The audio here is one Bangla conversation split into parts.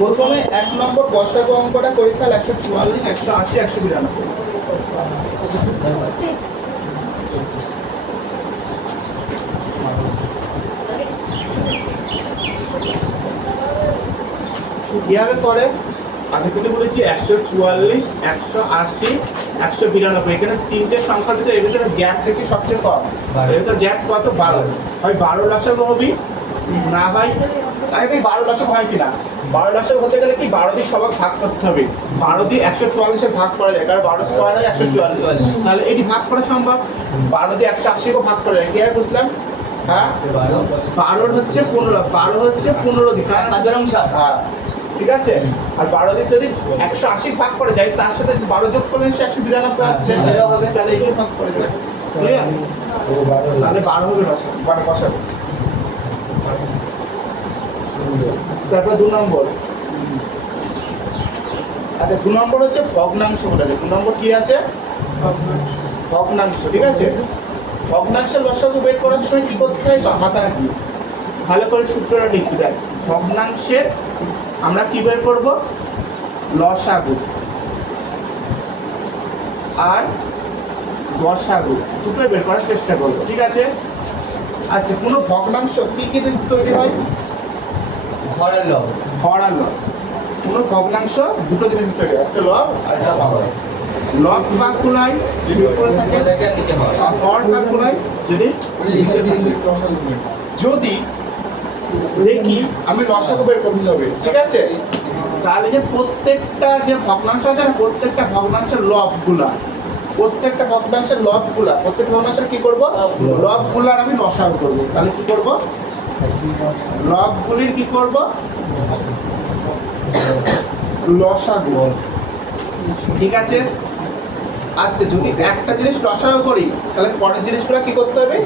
প্রথমে 1 নম্বর বর্ষাগু অঙ্কটা করি, তাহলে 144, 180, 192। কিভাবে করে আমি কিন্তু বলেছি 144, 180, 192। এখানে তিনটে সংখ্যার ভিতরে এর ভিতরে গ্যাপ থেকে সবচেয়ে কম। এর ভিতরে গ্যাপ কত? 12। হয় 12 লসাগু হবি, না হয় আগে থেকে 12 লসাগু হয় কিনা। 12 লসাগু হতে গেলে কি 12 দিয়ে সবাই ভাগ করতে হবে। 12 দিয়ে 144 ভাগ করা যায়, কারণ 12 স্কয়ার হয় 144। তাহলে এটি ভাগ করা সম্ভব। 12 দিয়ে 180 কেও ভাগ করা যায়। কি হয় বুঝলাম? হ্যাঁ, 12 হচ্ছে 15, 12 হচ্ছে 15 দিক, কারণ হ্যাঁ ঠিক আছে। আর 12 দিয়ে যদি 180 ভাগ করে যায়, তার সাথে 12 যোগ করলে 192 হচ্ছে, তাহলে এই ভাগ করে দেবে। ক্লিয়ার? তাহলে 12 হবে মানে বসাবো। তারপর 2 নম্বর। আচ্ছা 2 নম্বর হচ্ছে ভগ্নাংশ বলে। 2 নম্বর কি আছে? ভগ্নাংশ। ঠিক আছে, ভগ্নাংশের লসাগু বের করার সময় কি করতে হয়? মাথা রাখবি, ভালো করে সূত্রটা লিখতে দেয়। ভগ্নাংশের আমরা কি বের করব? লসাগু আর গসাগু দুটোই বের করার চেষ্টা করব। ঠিক আছে। আচ্ছা, কোনো ভগ্নাংশ কি কি দিয়ে তৈরি হয়? হর আর লব। হর আর লব। কোনো ভগ্নাংশ দুটো জিনিস তৈরি হয়, একটা লব আর একটা হর। লব ভাগ কুলাই যদি উপরে থাকে, আর হর ভাগ কুলাই যদি নিচে থাকে। যদি দেখি আমি লসাগু বের করতে হবে, ঠিক আছে, তাহলে যে প্রত্যেকটা যে ভগ্নাংশ আছে না, প্রত্যেকটা ভগ্নাংশের লবগুলা, প্রত্যেকটা ভগ্নাংশের কি করব? লবগুলার আমি লসাগু করব। তাহলে কি করব? লবগুলির কি করব? লসাগু। ঠিক আছে। আচ্ছা, যদি একটা জিনিস লসাগু করি, তাহলে পরের জিনিসগুলো কি করতে হবে?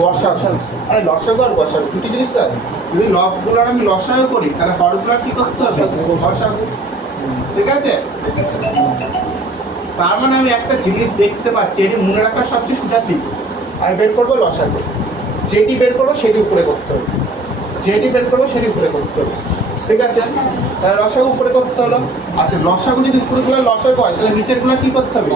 গসাগু। আরে লসাগু আর গসাগু দুটি জিনিস তো। যদি লবগুলার আমি লসাগু করি, তাহলে হরগুলার কি করতে হবে? গসাগু। ঠিক আছে। তার মানে আমি একটা জিনিস দেখতে পাচ্ছি, এটি মনে রাখার সবচেয়ে সোজা দিক। আমি বের করবো লসাগু, যেটি বের করবো সেটি উপরে করতে হবে, যেটি বের করবো সেটি উপরে করতে হবে। ঠিক আছে, তাহলে লসাগু উপরে করতে হলো। আচ্ছা, লসাগু যদি উপরে গুলো লসাগু হয়, তাহলে নিচের গুলো কি করতে হবে?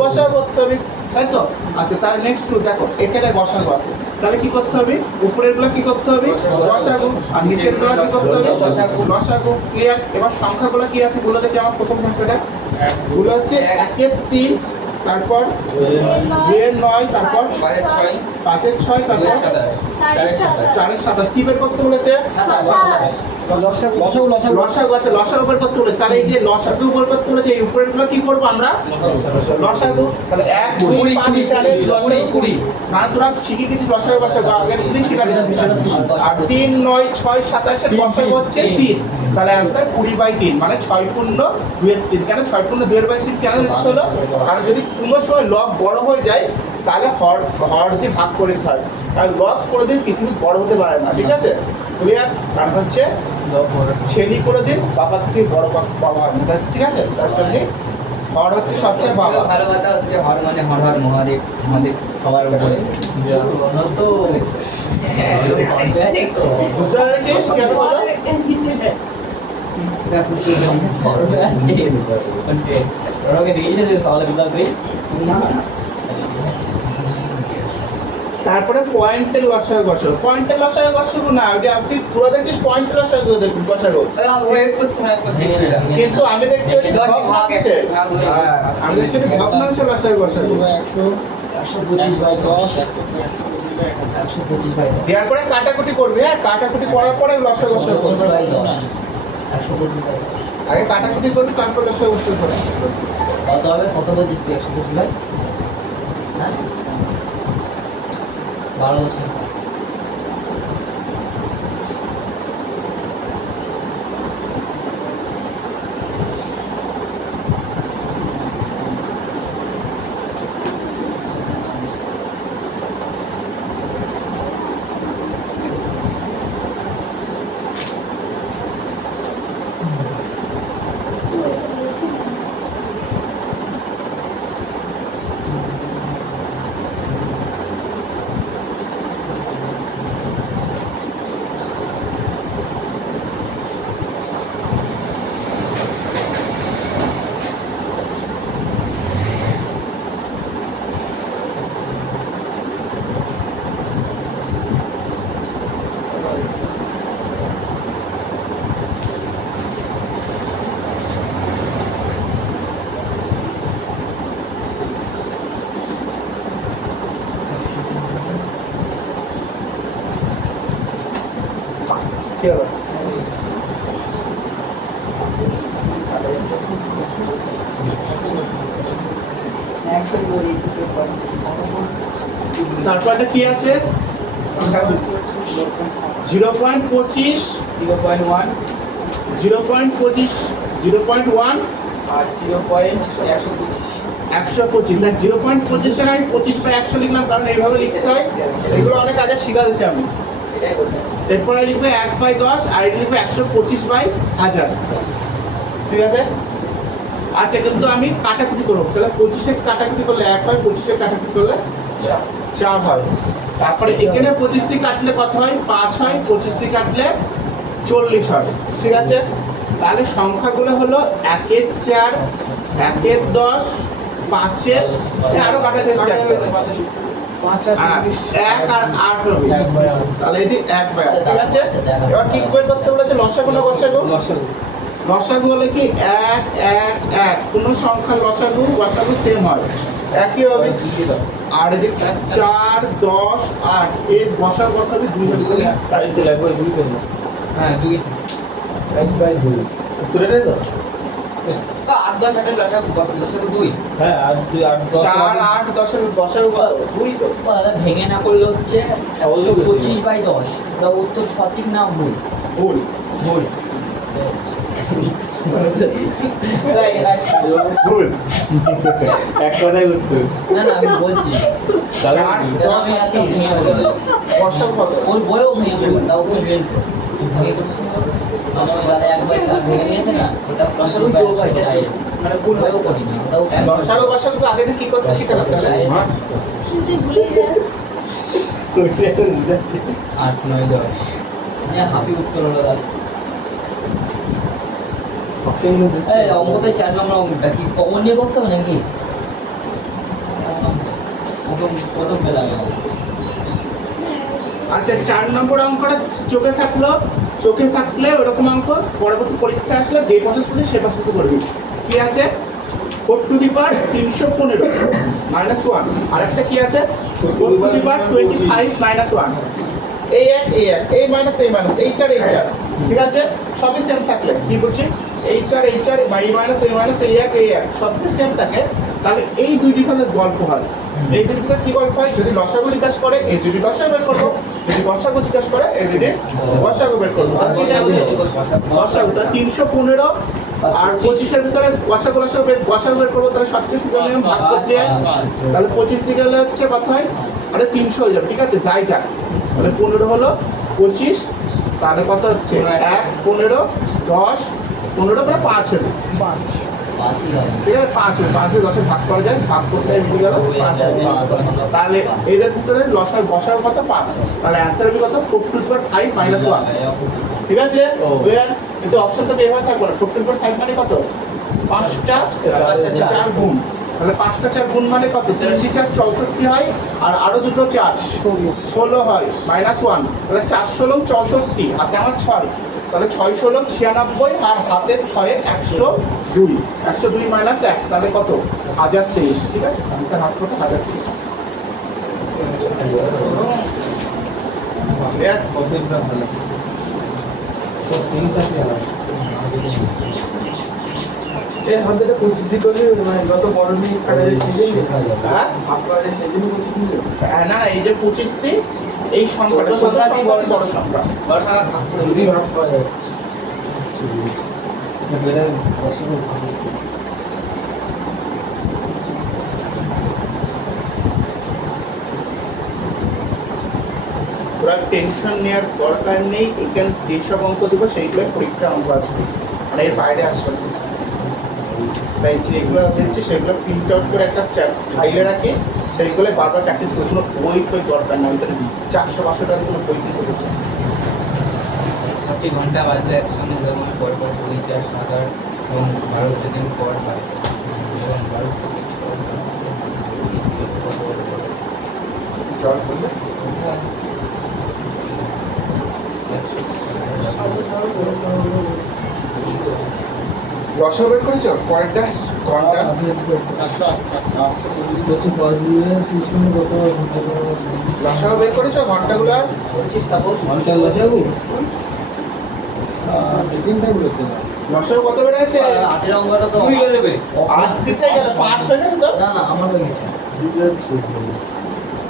গসাগু করতে হবে, তাই তো? আচ্ছা, তার নেক্সট দেখো, এখানে গসাগু আছে, তাহলে কি করতে হবে? উপরের গুলো কি করতে হবে? গসাগু, আর নিচের গুলো কি করতে হবে? লসাগু। ক্লিয়ার? এবার সংখ্যাগুলো কি আছে বলে দেখি। আমার প্রথম সংখ্যাটা গুলো হচ্ছে 1-এর 3, তারপর 2-এর 9, তারপর 5-এর 6, তারপর 4-এর 27। কি বের করতে বলেছে? লসাগু আছে, লসাগু বের করতে বলেছে। তাহলে এই যে লসাগু বের করতে বলেছে, এই উপরের গুলো কি করবো আমরা? লসাগু। তাহলে 1, 2, 5, 4 20। মানে তোরা শিখে গেছিস লসাগু বসাগু, আগের দিনই শিখা দিচ্ছি। আর 3, 9, 6, 27 লসাগু হচ্ছে 3। তাহলে অ্যান্সার 20/3, মানে 6×2-এর 3। কেন 6×2-এর/3 কেন লিখতে হলো? কারণ যদি কোনো সময় লব বড় হয়ে যায়, তাহলে হর দিয়ে ভাগ করে দিতে হয়। আর লব কোনোদিন পৃথিবী বড় হতে পারে না। ঠিক আছে, ক্লিয়ার? কারণ হচ্ছে ছেলে কোনোদিন বাবার থেকে বড় বাবা হয় না। ঠিক আছে, তার জন্য হর হচ্ছে সবচেয়ে বাবা। ভালো কথা হচ্ছে হর মানে হর হর মহাদেব, মহাদেব সবার উপরে। তো বুঝতে পেরেছিস কেন বলো? তারপরে পয়েন্টের লসাগু বসাবো। পয়েন্টের লসাগু বসাবো না, ওটা আপনি পুরো দেখছিস পয়েন্টের লসাগু দেখুন বসাবো, কিন্তু আমি দেখছি ওই ভগ্নাংশে। আমি দেখছি ওই ভগ্নাংশ লসাগু বসাবো। 125/10 দেওয়ার পরে কাটাকুটি করবি। হ্যাঁ, কাটাকুটি করার পরে লসাগু বসাবো। আগে কাটাকুটি করবি, তারপর লসাগু বসাবো। কত হবে? কত বলছিস তুই? 125/? হ্যাঁ, 12 কি হবে? তারপরে কি আছে? 0.25 0.1 0.25 0.1 আর 0.125 125 না 0.25 টাকা আমি 25 বা 100 লিখলাম কারণ এইভাবে লিখতে হয়। এগুলো অনেক আগে শিখা দিয়েছি আমি। এটাই বলতে এরপরে লিখবে 1/10 আর এটা লিখবে 125/1000। ঠিক আছে? আচ্ছা কিন্তু আমি কাটাকুটি করব। তাহলে 25 এর কাটাকুটি করলে 1 হয়, 25 এর কাটাকুটি করলে 4 হয়। তারপরে এখানে 25 দিয়ে কাটলে কত হয়? 5 হয়, 25 দিয়ে কাটলে 40 হয়। ঠিক আছে? তাহলে সংখ্যাগুলো হলো 1 এর 4, 1 এর 10, 5 এর আরো কাটা যেতে একটা। 1 আর 8 হবে। তাহলে এটি 1/8। ঠিক আছে? এবার ঠিক বের করতে বলেছে লসাগু না গসাগু? লসাগু হলে কি 1 1 1 কোন সংখ্যার লসাগু গসাগু সেম হয়, একই হবে। আর এই যে 4 10 8 এর গসাগু কত হবে? 2 হবে। তারিখতে লাগবে 2 তো হ্যাঁ 2 1/2 উত্তরে তো 8 10 8 লসাগু 2। হ্যাঁ 8 2 8 10 4 8 10 এর গসাগু কত? 2 তো। দাদা ভেঙে না করলে হচ্ছে 125/10। ওটা উত্তর সঠিক না ভুল? ভুল। ভুল। ভুল এক কথাই উত্তর না না আমি বলছি তাহলে চার, দাদা আমি এত ভেঙে বললাম গসাগু কত? ওর বইও ভেঙে বললাম তাও ওকে ভেঙে ভেঙে করছি আমার দাদা 1/4 ভেঙে নিয়েছে না ওটা লসাগু যোগ হয় না। মানে ভুল বইও করি না ওটাও গসাগু গসাগু তো আগে থেকে কি করতে শিখে না তাহলে? শুনতে ভুলে যাস। 8 9 10 হাফি উত্তর হলো দাদা এই অঙ্কতে 4 নম্বর অঙ্কটা কি কমন নিয়ে করতে হবে নাকি প্রথম পেলাম আচ্ছা 4 নম্বর অঙ্কটা চোখে থাকলে ওরকম অঙ্ক পরবর্তী পরীক্ষা আসলে যে প্রসেস করবি সে প্রসেস করবি। কি আছে? 4 টু দি পাওয়ার 315 মাইনাস 1। আর একটা কি আছে? 4 টু দি পাওয়ার 25 মাইনাস 1। এই এক এই মাইনাস এই 4 ঠিক আছে? সবই সেম থাকলে কি বলছি? এই 4 এই মাইনাস এই এক সবই সেম থাকে। তাহলে এই দুইটি ভাগের গল্প হয়। এই দুইটি ভাগের কি গল্প হয়? যদি লসাগু জিজ্ঞাসা করে এই দুইটি লসাগু বের করবো, যদি গসাগু জিজ্ঞাসা করে এই দুইটি গসাগু বের করবো। আর কি জানবে? গসাগুটা 315 আর 25 এর ভিতরে গসাগু বের করবো। তাহলে সবচেয়ে সুন্দর নিয়ম ভাগ করছে। তাহলে 25 দিকে গেলে হচ্ছে কত হয়? আরে 300 হয়ে যাবে। ঠিক আছে? যাই যাক। তাহলে 15 হলো 25, তাহলে কত হচ্ছে? 1 15 10 15 পরে 5 হবে। 5ই হবে ঠিক আছে? 5 হবে। 5 10 ভাগ করা যায়, ভাগ করতে এসে গেল 5 হবে। তাহলে এটার ভিতরে বসার কত? 5। তাহলে অ্যান্সার হবে কত? 4 টু দি পাওয়ার 5 মাইনাস 1। ঠিক আছে? ক্লিয়ার? কিন্তু অপশনটা এভাবে থাকবে না। 4 টু দি পাওয়ার 5 মানে কত? 5টা 4 গুণ। তাহলে 5টা 4 গুণ মানে কত? 3 4 64 হয়, আর আরো দুটো 4 16 হয় মাইনাস 1। তাহলে 4 16 64, হাতে আমার 6। তাহলে 6 16 96 আর হাতের 6 এ 102। 102 মাইনাস 1 তাহলে কত? 1023। ঠিক আছে? আনসার হাত কত? 1023। ক্লিয়ার? সব সিং থাকে আর এই হাতটা 25 দিক করলে মানে যত বড় দিক কাটা যায় সেদিন লেখা যায়। হ্যাঁ? আপনারা সেদিন 25 দিন না এই যে 25 টি এই সংখ্যাটা ছোট ছোট সংখ্যা সংখ্যা বড় বড় সংখ্যা। যদি ভাগ করা যায়। ওরা টেনশন নেওয়ার দরকার নেই। এখানে যেসব অঙ্ক দিব সেইগুলো পরীক্ষা অঙ্ক আসবে, মানে এর বাইরে আসবে না। তাই যেগুলো দিচ্ছে সেগুলো প্রিন্ট আউট করে একটা ফাইলে রাখে, সেইগুলো বারবার প্র্যাকটিস করে। কোনো বই দরকার না। ওইখানে 400-500 টাকা কোনো বই কিনতে হচ্ছে। প্রতি ঘন্টা বাজলে একসঙ্গে যেমন পর পর 2 4 7 8 এবং 12 সেকেন্ড পর বাজছে এবং 12 সেকেন্ড পর জল করবে লসা বের করেছ পরেরটা ঘন্টা লসা বের করেছ ঘন্টাগুলো? ঘন্টা লসাগু তিনটাই বলেছে লসাগু কত বেড়েছে? 8 এর অঙ্কটা তো দুই বেরোবে। 8 দিছে গেল 5 হয়ে গেল তো? না না আমার হয়ে গেছে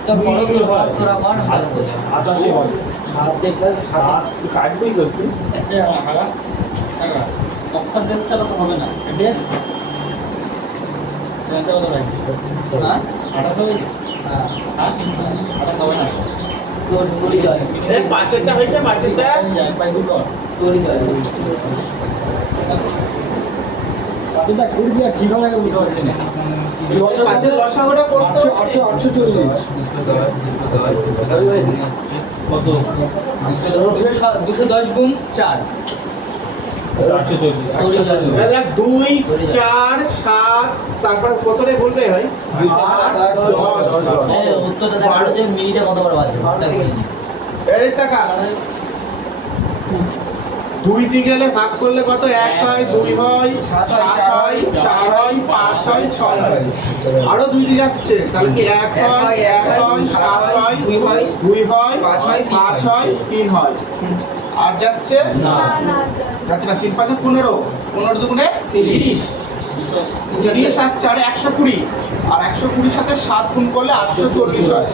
তো বড় করে ভাগ করা মান আটাশে বল। 7 দেখলে 7 তুই কাটবই করছিস? একটা হাগা হাগা অপশন দেশ চালা তো হবে না দেশ দেশ কত রাখি হ্যাঁ 28 হবে কি হ্যাঁ 28 হবে না তোর তোরই যায় এই 5 এরটা হয়েছে 5 এরটা যায় পাই দুটো তোরই যায় পাঁচটা করে দিয়া ঠিক হবে না বুঝতে পারছি না 5 এর লসাগুটা করতে 840 কত 210 গুণ 4 840। তোরই যায় দাদা 2 4 7 তারপর কতটা বলবে ভাই? 10 এই উত্তরটা দেখো যে মিনিটে কতবার বাজবে ওটা বলি এই টাকা 2 দিয়ে গেলে ভাগ করলে কত? 1 হয় 2 হয় 7 হয় 4 হয় 5 হয় 6 হয় আরো 2 দিয়ে যাচ্ছে তাহলে কি 1 হয় 1 হয় 7 হয় 2 হয় 5 হয় 3 হয় আর যাচ্ছে না না যাচ্ছে না 3 5 15 15 দুগুণে 30 30 আর 4 120 আর 120 সাথে 7 গুণ করলে 840 হয়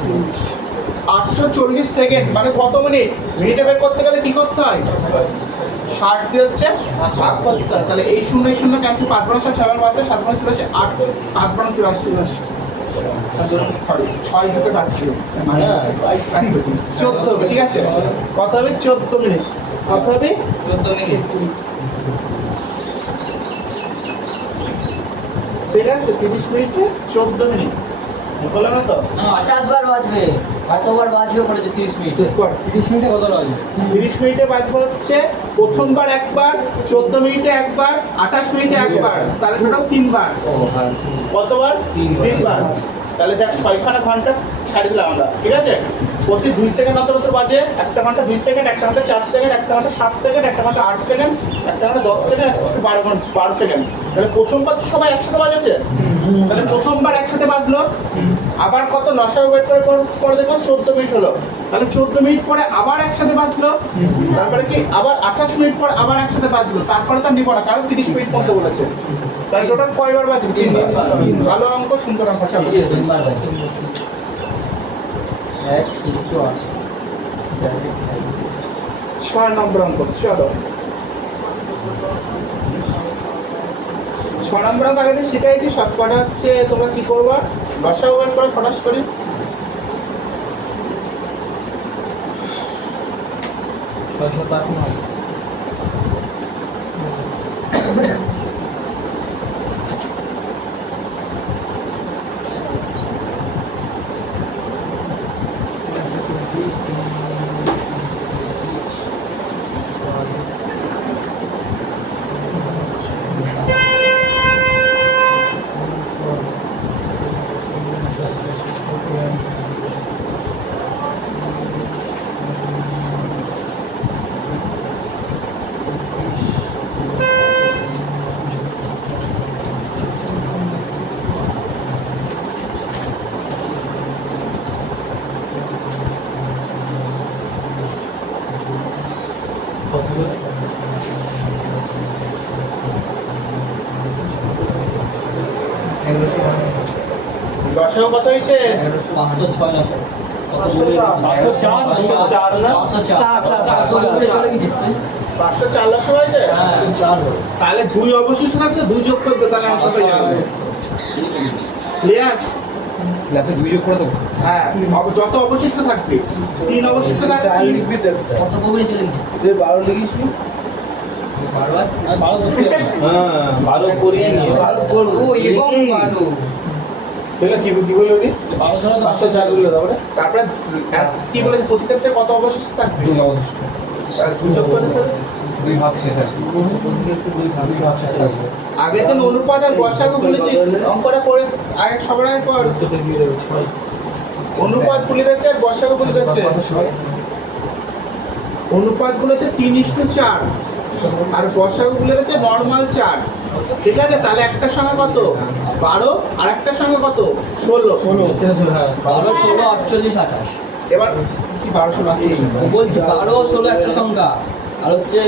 840 সেকেন্ড মানে কত মিনিট? মিনিটে বের করতে গেলে কি করতে হয়? 60 দিয়ে হচ্ছে ভাগ করতে হয় তাহলে এই শূন্য ক্যান্সেল 5 বড় 6 6 বড় 7 বড় 84 8 8 বড় 84 সরি 6 দিতে কাটছি 14 হবে ঠিক আছে কত হবে 14 মিনিট কত হবে 14 মিনিট ঠিক আছে 30 মিনিটে 14 মিনিট বলো না তো না 28 বার বাজবে কতবার বাজবে পড়েছে 30 মিনিট কর 30 মিনিটে কত বাজবে 30 মিনিটে বাজবে হচ্ছে প্রথমবার একবার 14 মিনিটে একবার 28 মিনিটে একবার তাহলে টোটাল 3 বার কতবার 3 বার তাহলে দেখ 6খানা ঘন্টা ছাড়ি দিলাম আমরা ঠিক আছে প্রতি 2 সেকেন্ড অন্তর বাজে একটা ঘন্টা 2 সেকেন্ড একটা ঘন্টা 4 সেকেন্ড একটা ঘন্টা 7 সেকেন্ড একটা ঘন্টা 8 সেকেন্ড একটা ঘন্টা 10 সেকেন্ড একটা 12 সেকেন্ড তাহলে প্রথমবার তো সবাই একসাথে বাজেছে তাহলে প্রথমবার একসাথে বাজলো আবার কত লসাগু বের করে দেখো 14 মিনিট হলো তাহলে 14 মিনিট পরে আবার একসাথে বাজলো তারপরে কি আবার 28 মিনিট পর আবার একসাথে বাজলো তারপরে তার নিব না কারণ 30 মিনিট মতো বলেছে তাহলে টোটাল কয়বার বাজবে 3 বার ভালো অঙ্ক সুন্দর অঙ্ক চলো 3 বার বাজবে 6 নম্বর অঙ্ক চলো 6 নম্বর অঙ্ক আগে শিখাইছি সব কটা হচ্ছে তোমরা কি করবা লসাগু বের করে ফটাস করি 608 লসাগু কত হয়েছে 506 না স্যার কত বলে 504 না? 504 কত করে চলে গেছিস তুই 504 লসাগু হয়েছে হ্যাঁ 4 তাহলে 2 অবশিষ্ট থাকছে 2 যোগ করবে তাহলে অ্যান্সার পেয়ে যাবে ক্লিয়ার ল্যাপে 2 যোগ করে দেবো হ্যাঁ যত অবশিষ্ট থাকবে 3 অবশিষ্ট থাকবে 4 লিখবি তো কত কবরে চলে গেছিস তুই 12 লিখিস নি 12 আছে আমি 12 ধরতে হবে হ্যাঁ 12 করিয়ে নিয়ে 12 করব ও এবং 12 তাহলে কি বললো নি 12 ছাড়া তো 504 বললো তারপরে তারপরে কি বলে প্রতি ক্ষেত্রে কত অবশিষ্ট থাকবে 2 অবশিষ্ট আর 2 যোগ করে ফেলো। 2 ভাগ শেষ আছে আগের দিন অনুপাত আর গসাগু বলেছি অঙ্কটা করে আগে সবার আগে কর অনুপাত ভুলে যাচ্ছে আর গসাগু ভুলে যাচ্ছে অনুপাত বলেছে 3:4 আর গসাগু ভুলে যাচ্ছে নরমাল 4 ঠিক আছে তাহলে একটার সঙ্গে কত 12 আর একটার সঙ্গে কত 16 হ্যাঁ 12 16 48 28 এবার কি 12 16 বলছি 12 16 একটা সংখ্যা আর হচ্ছে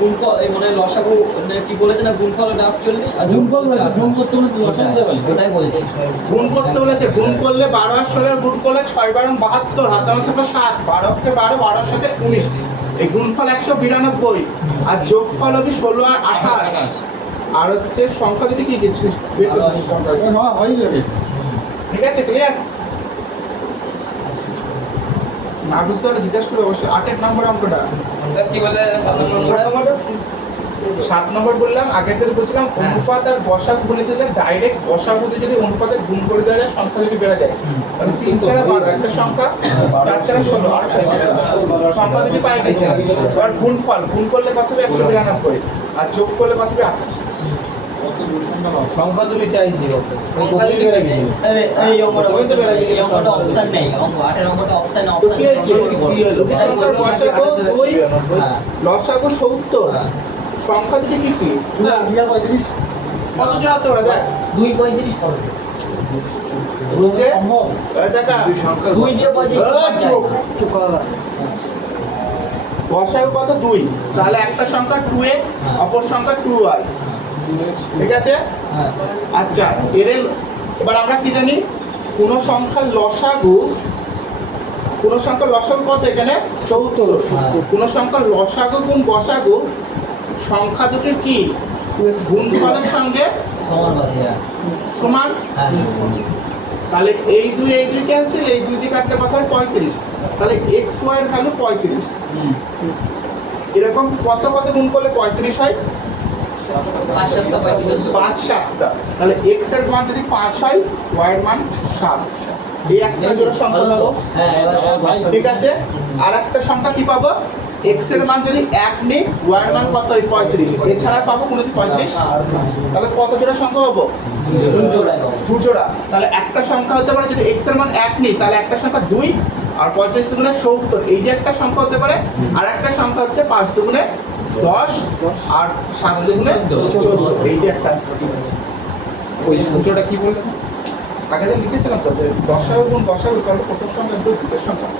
গুণফল এই মানে লসাগু মানে কি বলেছে না গুণফল হবে 48 আর গুণফল বলছে, গুণ করতে হলে তো লসাগু দেওয়া বলছে। ওটাই বলছি গুণ করতে বলেছে, গুণ করলে 12 আর 16 গুণ করলে 6 12 72, হাতানো থেকে 7, 12 কে 12, 12 এর সাথে 19, এই গুণফল 192, আর যোগফল হবে 16 আর 28, আর হচ্ছে সংখ্যা দুটি কি দিচ্ছিস বের করছিস সংখ্যা দুটি। হ্যাঁ, হয়ে গেছে। ঠিক আছে, ক্লিয়ার? না বুঝতে হলে জিজ্ঞাসা করে অবশ্যই। 8 নম্বর অঙ্কটা, ওটা কি বলে মোটামুটি 7 নম্বর বললাম, আগের দিন বলছিলাম অনুপাত আর বসাগু বলে দিলে ডাইরেক্ট বসাগু দিয়ে যদি অনুপাতে গুণ করে দেওয়া যায় সংখ্যা যদি বেড়ে যায়, মানে 3 4 12 একটা সংখ্যা, 4 4 16 আর সংখ্যা দুটি পাই গেছে। আর গুণফল গুণ করলে কত হবে 192, আর যোগ করলে কত হবে 28। সংখ্যা দুটি চাইছি কত? সংখ্যা দুটি বেড়ে গেছে। এই অঙ্কটা বলতে পারে এই অঙ্কটা অপশন নেই অঙ্ক 8 এর অঙ্কটা অপশন তো কি হয়েছে? কি হলো? সংখ্যার বসাগু 2, হ্যাঁ লসাগু 70, হ্যাঁ। সংখ্যা দুটি কি কি? হ্যাঁ, 35 কত জন হতে পারে দেখ? 2.35 করবে বুঝছে? সম্ভব? এই দেখা, 2 দিয়ে 35 চুপ। চুপ করা বসাগু কত 2, তাহলে একটা সংখ্যা 2x, অপর সংখ্যা 2y, ঠিক আছে? হ্যাঁ আচ্ছা, এবার আমরা কি জানি, কোন সংখ্যার লসাগু কত এখানে 70, কোন সংখ্যার লসাগু গুণ বসাগু সংখ্যা দুটির কি গুণফলের সঙ্গে সমানুপাতিক সমান। হ্যাঁ তাহলে এই দুই ক্যান্সেল, এই দুই দিয়ে কাটলে কত হয় 35, তাহলে x y এর ভ্যালু 35। এরকম কত কত গুণ করলে 35 হয়? 5 7টা 35 5 7টা, তাহলে x এর মান যদি 5 হয়, y এর মান 7, এই একটা জোড়া সংখ্যা পাবো। হ্যাঁ এবার ঠিক আছে, আর একটা সংখ্যা কি পাবো, x এর মান যদি 1 নিই, y এর মান কত হয় 35, এছাড়া পাবো কোনো 35, তাহলে কত জোড়া সংখ্যা পাবো? 2 জোড়ায় পাবো 2 জোড়া। তাহলে একটা সংখ্যা হতে পারে যদি x এর মান 1 নিই, তাহলে একটা সংখ্যা 2, আর 35 দুগুণে 70, এই যে একটা সংখ্যা হতে পারে। আর একটা সংখ্যা হচ্ছে 5 দুগুণে 10, আর 7 দুগুণে 14, এই যে একটা আছে। ওই সূত্রটা কি বললেন? আগে দিন লিখেছিলাম তো যে দশাগু গুণ বসাগু তাহলে প্রথম সংখ্যা দ্বিতীয় সংখ্যা।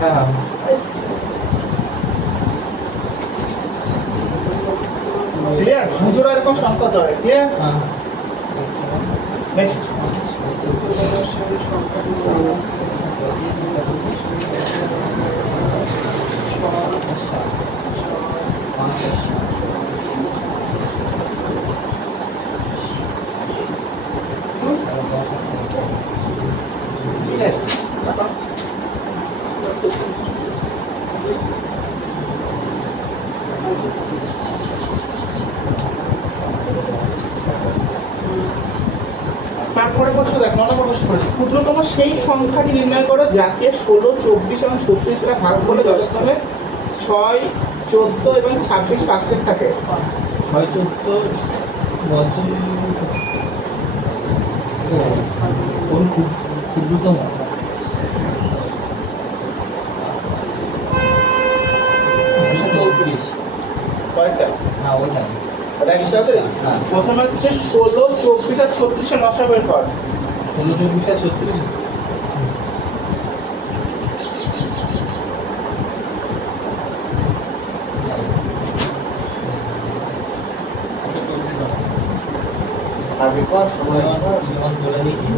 হ্যাঁ, ক্লিয়ার? দুজোড়া এরকম সংখ্যা ধরে, ক্লিয়ার? হ্যাঁ নেক্সট, ঠিক আছে? তারপরে প্রশ্ন দেখ, 9 নম্বর প্রশ্ন করেছে, ক্ষুদ্রতম সেই সংখ্যাটি নির্ণয় করো যাকে 16, 24 এবং 36 দ্বারা ভাগ করলে যথাক্রমে 6, 14 এবং 26 ভাগশেষ থাকে। 6 14 বছর কোন ক্ষুদ্রতম? কয়েকটা? হ্যাঁ ওইটা রাইট সাথে হ্যাঁ। প্রথমে হচ্ছে 16, 24 আর 36 এর লসা বের কর। 16 24 আর 36 আগে কর, সময় কর। যেমন বলে দিয়েছি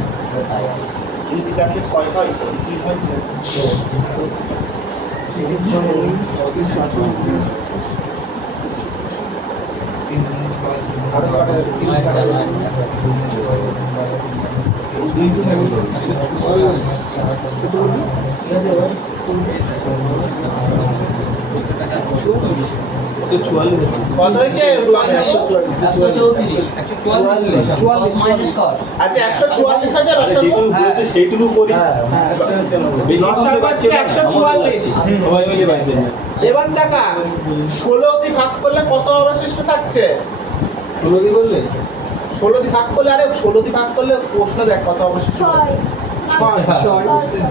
তাই এই দিকে আপনি 6 হয় তো কি হয়? কত হয়েছে? 134 মাইনাস কর আচ্ছা 144 হাজার যেটুকু বলতে সেইটুকু করি। বেশি লসা হচ্ছে 144। সবাই মিলে বাইতে না। এবার দেখা 16 দিয়ে ভাগ করলে কত অবশিষ্ট থাকছে? 16 দিয়ে বললে 16 দিয়ে ভাগ করলে, আরে 16 দিয়ে ভাগ করলে প্রশ্ন দেখ কত অবশিষ্ট থাকে। 6 6,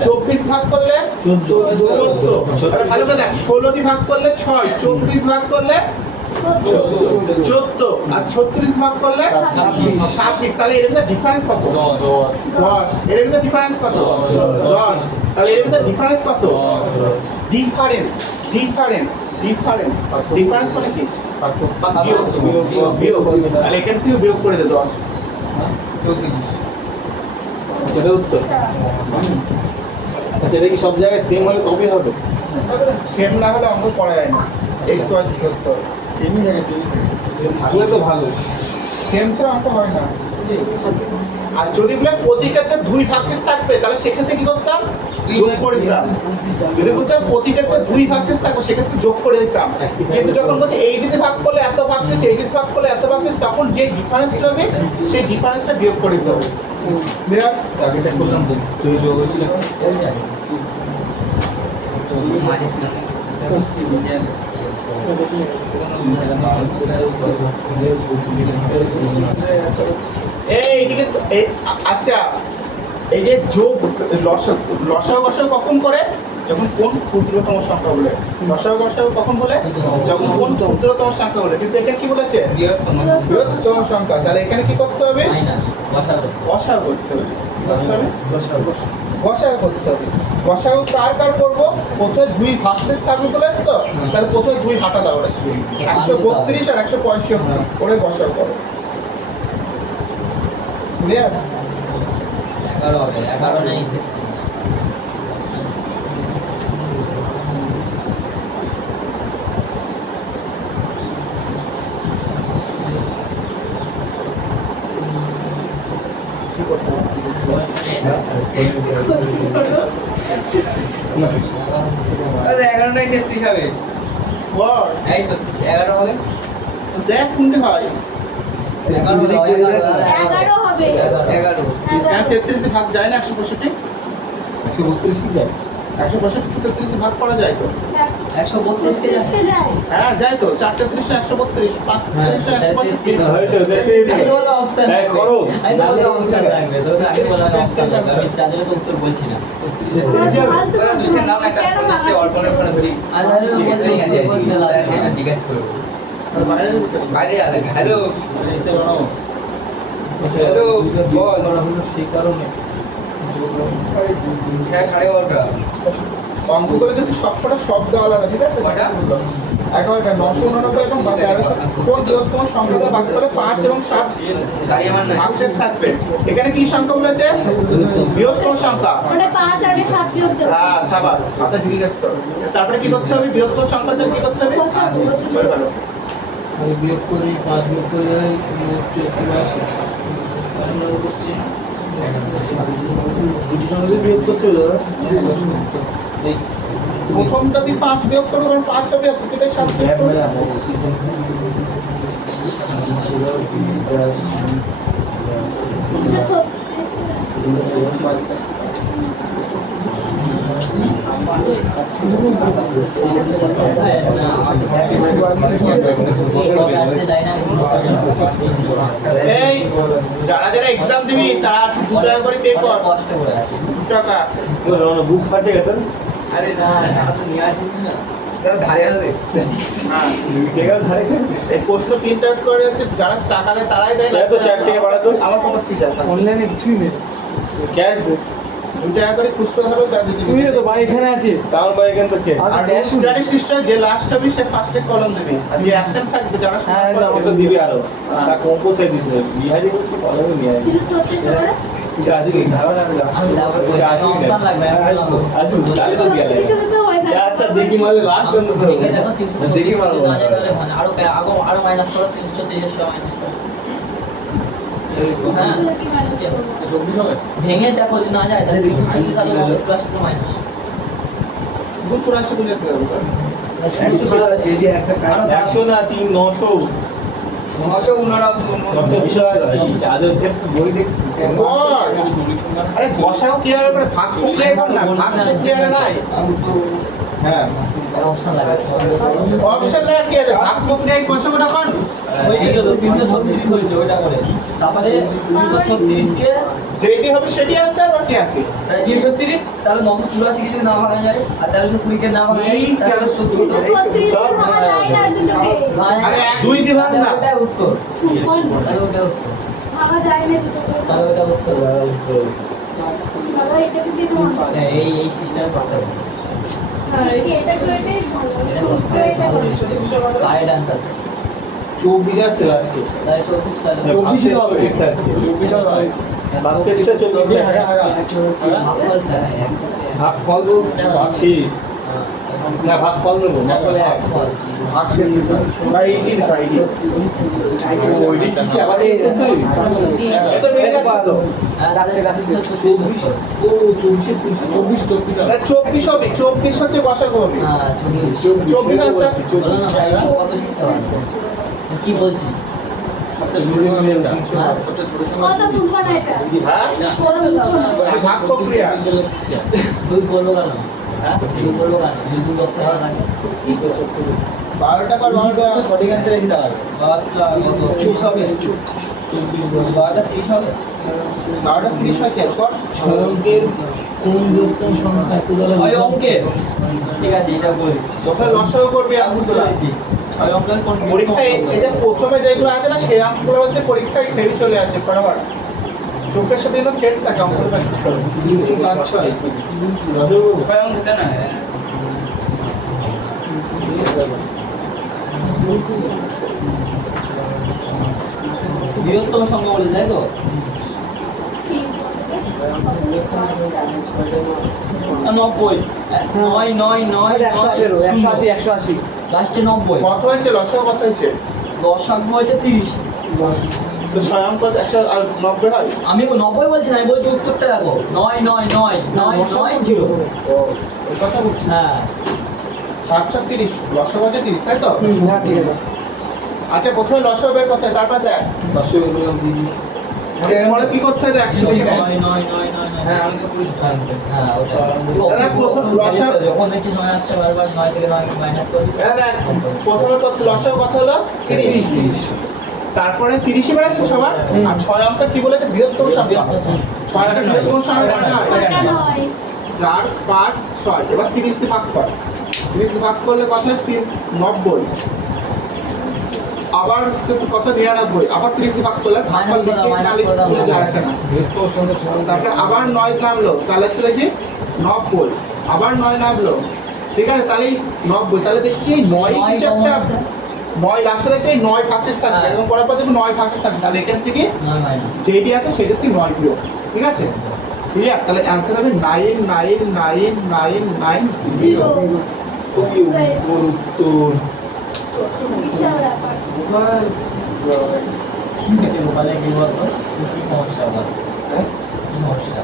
24 ভাগ করলে 14, আরে ভালো করে দেখ, 16 দিয়ে ভাগ করলে 6, 24 ভাগ করলে 14, আর 36 ভাগ করলে 26, তাহলে এর ভিতরে ডিফারেন্স কত? 10। এর ভিতরে ডিফারেন্স কত? 10। তাহলে এর ভিতরে ডিফারেন্স কত? ডিফারেন্স ডিফারেন্স ডিফারেন্স মানে কি পার্থক্য। বিয়োগ বিয়োগ তাহলে এখান থেকে বিয়োগ করে দে 10 34 এটা উত্তর। আচ্ছা এটা কি সব জায়গায় সেম হলে কপি হবে? সেম না হলে অঙ্ক করা যায় না এক্স ওয়াই সত্য সেমই থাকে সেমই থাকে ভালো তো ভালো। সেম ছাড়া অঙ্ক হয় না আর যদি বলে প্রতি ক্ষেত্রে দুই ভাগশেষ থাকবে তাহলে সেক্ষেত্রে কি করতাম যোগ করে দিতাম যদি বলতে প্রতি ক্ষেত্রে দুই ভাগশেষ থাকবে সেক্ষেত্রে যোগ করে দিতাম কিন্তু যখন বলছে এই দিকে ভাগ করলে এত ভাগশেষ এই দিকে ভাগ করলে এত ভাগশেষ তখন যে ডিফারেন্সটা হবে সেই ডিফারেন্সটা বিয়োগ করে দিতে হবে ক্লিয়ার আগেটা করলাম তো তুই যোগ হয়েছিল এইদিকে আচ্ছা এই যে যোগ লসাগু গসাগু কখন করে যখন কোন ক্ষুদ্রতম সংখ্যা বলে লসাগু গসাগু কখন বলে যখন কোন ক্ষুদ্রতম সংখ্যা বলে কিন্তু এখানে কি বলেছে বৃহত্তম সংখ্যা তাহলে এখানে কি করতে হবে গসাগু করতে হবে গসাগু করতে হবে গসাগু কার কার করবো প্রথমে দুই ভাগশেষ থাকবে বলেছে তো তাহলে প্রথমে দুই হাঁটা দাও 132 আর 165 করে গসাগু করো ক্লিয়ার 11 হবে 11 নাই 33 কি করতে হবে আরে 11 নাই 33 হবে বল এই তো 11 হবে দেখ কোনটি হয় 11 হবে 11 হবে 11 কেন 33 ভাগ যায় না 165 132 কি যায় 165 33 ভাগ করা যায় তো 132 কে সে যায় হ্যাঁ যায় তো 4 33 132 5 33 হয়তো দেখতে আমি তো বললাম অপশন এই করো আমি তো বললাম অপশন লাগবে তো আগে বললাম অপশন লাগবে আমি তাদের তো উত্তর বলছি না 33 হবে ওরা দুইটা নাম একটা প্রশ্নে অল্টারনেট করেছি আর ঠিক আছে এটা জিজ্ঞাসা করব আর বাইরে যেতে বাইরে আলে হ্যালো এসে বানাও হ্যালো, বল। সেই কারণে এটা 12:30 অঙ্কগুলো কিন্তু সবকটা শব্দ আলাদা ঠিক আছে কটা? 11টা 989 এবং 1300 কোন বৃহত্তম সংখ্যা দ্বারা ভাগ করলে 5 এবং 7 গাড়ি আমার নাই ভাগশেষ থাকবে এখানে কি সংখ্যা বলেছে বৃহত্তম সংখ্যা মানে 5 আর 7 বিয়োগ দাও হ্যাঁ সাবাস মাথা ঠিক আছে তো তারপরে কি করতে হবে বৃহত্তম সংখ্যা জন্য কি করতে হবে গসাগু। বলে ভালো আমি বিয়োগ করি 5 বিয়োগ করে যাই 84 দুটো সঙ্গে বিয়োগ করতে হবে দাদা এই প্রথমটা দিয়ে 5 বিয়োগ করো কারণ 5 হবে আর দুটোটাই 7 বিয়োগ গ্যাপ করো মেলা এটা 36 এই যারা যারা এক্সাম দিবি তারা 2 টাকা করে পে কর কষ্ট করে আছে 2 টাকা বুক ফাটে গেছে আরে না তো নিয়ে আসবি না দাদা ধারে হবে হ্যাঁ টাকা ধারে এই প্রশ্ন প্রিন্ট আউট করে হচ্ছে যারা টাকা দেয় তারাই দেয় না তাই তো 4 টাকা বাড়া তো। আমার পকেট থেকে যায় অনলাইনে কিছুই নেই ক্যাশ দে 2 টাকা করে খুচরো হলেও চা দিতে তুই তো ভাই এখানে আছে তার বাড়ি কিন্তু কে আর আর cash রুলস জানিস নিশ্চয় যে লাস্ট হবে সে ফার্স্টে কলম দেবে আর যে অ্যাবসেন্ট থাকবে যারা শুরু হ্যাঁ, করে ও তো দিবে আরো তা কম্পোসাই দিতে হবে বিহারি হচ্ছে কলমে বিহারি কিন্তু 36 করে এটা আছে কি ধারণা আমি তারপর অপশন লাগবে আজু তাহলে তো গেলে এসব তো হয় না চারটা দেখি মারলে লাভ করতে তো ঠিক আছে দেখো 336 দেখি মারবো না যায় তাহলে মানে আরো মাইনাস করো 336 এর সময় মাইনাস করো হ্যাঁ এগুলো কি ম্যানেজ করব 24 হবে ভেঙে দেখো যদি না যায় তাহলে 336 আর 984 তো মাইনাস শুধু 84 বুঝাতে হবে আরো 100 না 3 900 আদর ক্ষেত্রে বই দেখ আরে বসাও কি হবে করে ভাগ করলে এখন না ভাগ করতে আর নাই হ্যাঁ অপশন লাগবে অপশন লাগে কি আছে ভাগ করতে এই বসাবো না কোন ঠিক আছে 336 হয়েছে ওটা করে তারপরে 336 দিয়ে যেটি হবে সেটি आंसर আর কি আছে 336 তাহলে 984 কে যদি না ভাঙা যায় আর 1320 কে না ভাঙা যায় এই তাহলে 1336 36 সব ভাঙা যায় না দুটোকে আরে দুই দিয়ে ভাঙ না। ওটা উত্তর তাহলে ওটা উত্তর ভাঙা যায় না দুটোকে তাহলে ওটা উত্তর বাবা এটা কি দিন এই সিস্টেমে পাল্টা হ্যাঁ, এটা করলেই ভালো। এটা তো এটা করো। রাইট আনসার 24 আসছে লাস্টে। তাই 24 তাহলে 24 হবে টেস্ট আছে 24 হবে ভাগশেষটা 24 আগা আগা ভাগ ফল ভাগশেষ না ভাগ ফল নেবো না বলে এক ভাগশেষ বা 18 বা 18 ওইটি কি আবার এই এ তো মিলে যাচ্ছে তো রাখছে রাখছে ও 24 24 হবে 24 হচ্ছে বসাগু হবে হ্যাঁ 24 আছে বলো না ভাই কত শিখতে পারছো কি বলছি সবটা জুড়ে মেলটা কত বুঝবা না এটা? হ্যাঁ বড় বুঝছো না। এটা ভাগ প্রক্রিয়া তুই বললো কেন হ্যাঁ তুই বললো কেন যদি দুই অপশন থাকে 12টা কর 12টা সঠিক অ্যান্সার লিখে দাও বারোটা কত 30 হবে 12টা 30 হবে 12টা 30 হয় কেন কর 6 অঙ্কের কোন বৃহত্তম সংখ্যা এত দ্বারা 6 অঙ্কের ঠিক আছে এটা বলে দিচ্ছি কোথায় লসাগু করবি আমি বুঝতে পারছি 6 অঙ্কের কোন পরীক্ষায় এই যে প্রথমে যেগুলো আছে না সেই অঙ্কগুলো হচ্ছে পরীক্ষায় ফেল চলে আসে বরাবর চোখের সাথে যেন সেট থাকে অঙ্কগুলো প্র্যাকটিস করবে 3 5 6 ছয় অঙ্ক দেন না বৃহত্তম সংখ্যা বলে তাই তো ঠিক। 90 9 9 9 118 180 লাস্টে 90 কত হয়েছে লসাগু কত হয়েছে লসাগু হয়েছে 30 তো 6 অঙ্ক 190 হয় আমি 90 বলছি না আমি বলছি উত্তরটা দেখো 9 9 9 9 9 0 ও ওই কথা বলছি হ্যাঁ 7 30 লসাগু আছে 30 তাই তো হ্যাঁ ঠিক আছে আচ্ছা প্রথমে লসাগু বের করতে হয় তারপর দেখ এরপরে কি করতে হয় দেখ শুধু দেখ 9 9 9 9 হ্যাঁ আমি তো বুঝছি হ্যাঁ ওটা দাদা, প্রথম লসাগু- যখন দেখছি সময় আসছে বারবার 9 থেকে 9 মাইনাস করবি এটা দেখ প্রথমে কত লসাগু কত হলো 30 তারপরে 30ই বেড়েছে সবার আর 6 অঙ্ক কি বলেছে বৃহত্তম সংখ্যা 6 একটা বৃহত্তম সংখ্যা মানে হয় ছয়টা নয়। 4 5 6 এবার 30 দিয়ে ভাগ কর 30 দিয়ে ভাগ করলে কত হয় 90 আবার হচ্ছে কত 99 আবার 30 দিয়ে ভাগ করলে ভাগ Minus করলে করে দাও, minus করে দাও। যায় আসে না তারপরে আবার 9 নামলো তাহলে ছিল কি 90 আবার 9 নামলো ঠিক আছে তাহলে 90 তাহলে দেখছি 9 কিছু একটা 9 লাস্টে দেখতে 9 ভাগশেষ থাকবে হ্যাঁ। এরকম করার পর দেখবি 9 ভাগশেষ থাকবে তাহলে এখান থেকে 9 মাইনাস যেটি আছে সেটা থেকে 9 বিয়োগ ঠিক আছে ক্লিয়ার তাহলে অ্যান্সার হবে 9999990 জিরো। উত্তর বিশাল ব্যাপার। ঠিক আছে মোবাইলে কি বলতো কি সমস্যা হবে কি সমস্যা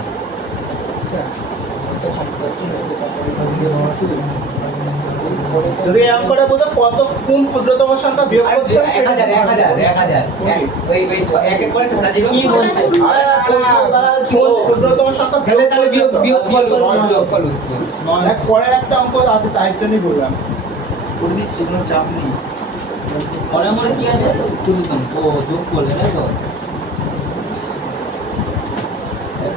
যদি এই অঙ্কটা বুঝো কত কোন ক্ষুদ্রতম সংখ্যা বিয়োগ করতে হবে সেটা 1000 ওই এক করে ছোটা দিল কি বলছে আরে কোন ক্ষুদ্রতম সংখ্যা তাহলে তাহলে বিয়োগ বিয়োগ ফল বিয়োগ ফল দেখ পরের একটা অঙ্ক আছে তাই জন্যই বললাম করে দিচ্ছি কোনো চাপ নেই মনে মনে কি আছে ও যোগ করলে তাই তো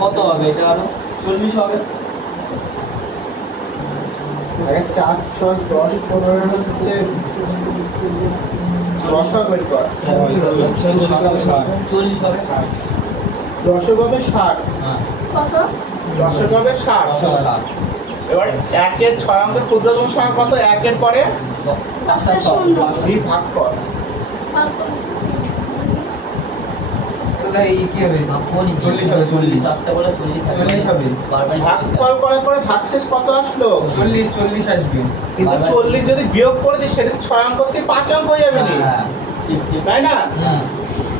কত হবে এটা আরো 40 হবে আগে 4 6 10 15 হচ্ছে দশক বের কর 40 হবে দশক হবে 60 হ্যাঁ কত? দশক হবে 60 7 এবার 1 এর 6 অঙ্কের ক্ষুদ্রতম সংখ্যা কত 1 এর পরে 5টা শূন্য। 2 ভাগ কর ভাগ করো। দাদা এই কি হবে 40 হবে 40 আসছে বলে 40 40 হবে। বারবার ভাগ কর করার পরে ভাগশেষ কত আসলো 40 আসবে কিন্তু 40 যদি বিয়োগ করে দিই সেটা 6 অঙ্ক থেকে 5 অঙ্ক হয়ে যাবে নি হ্যাঁ ঠিক ঠিক তাই না হ্যাঁ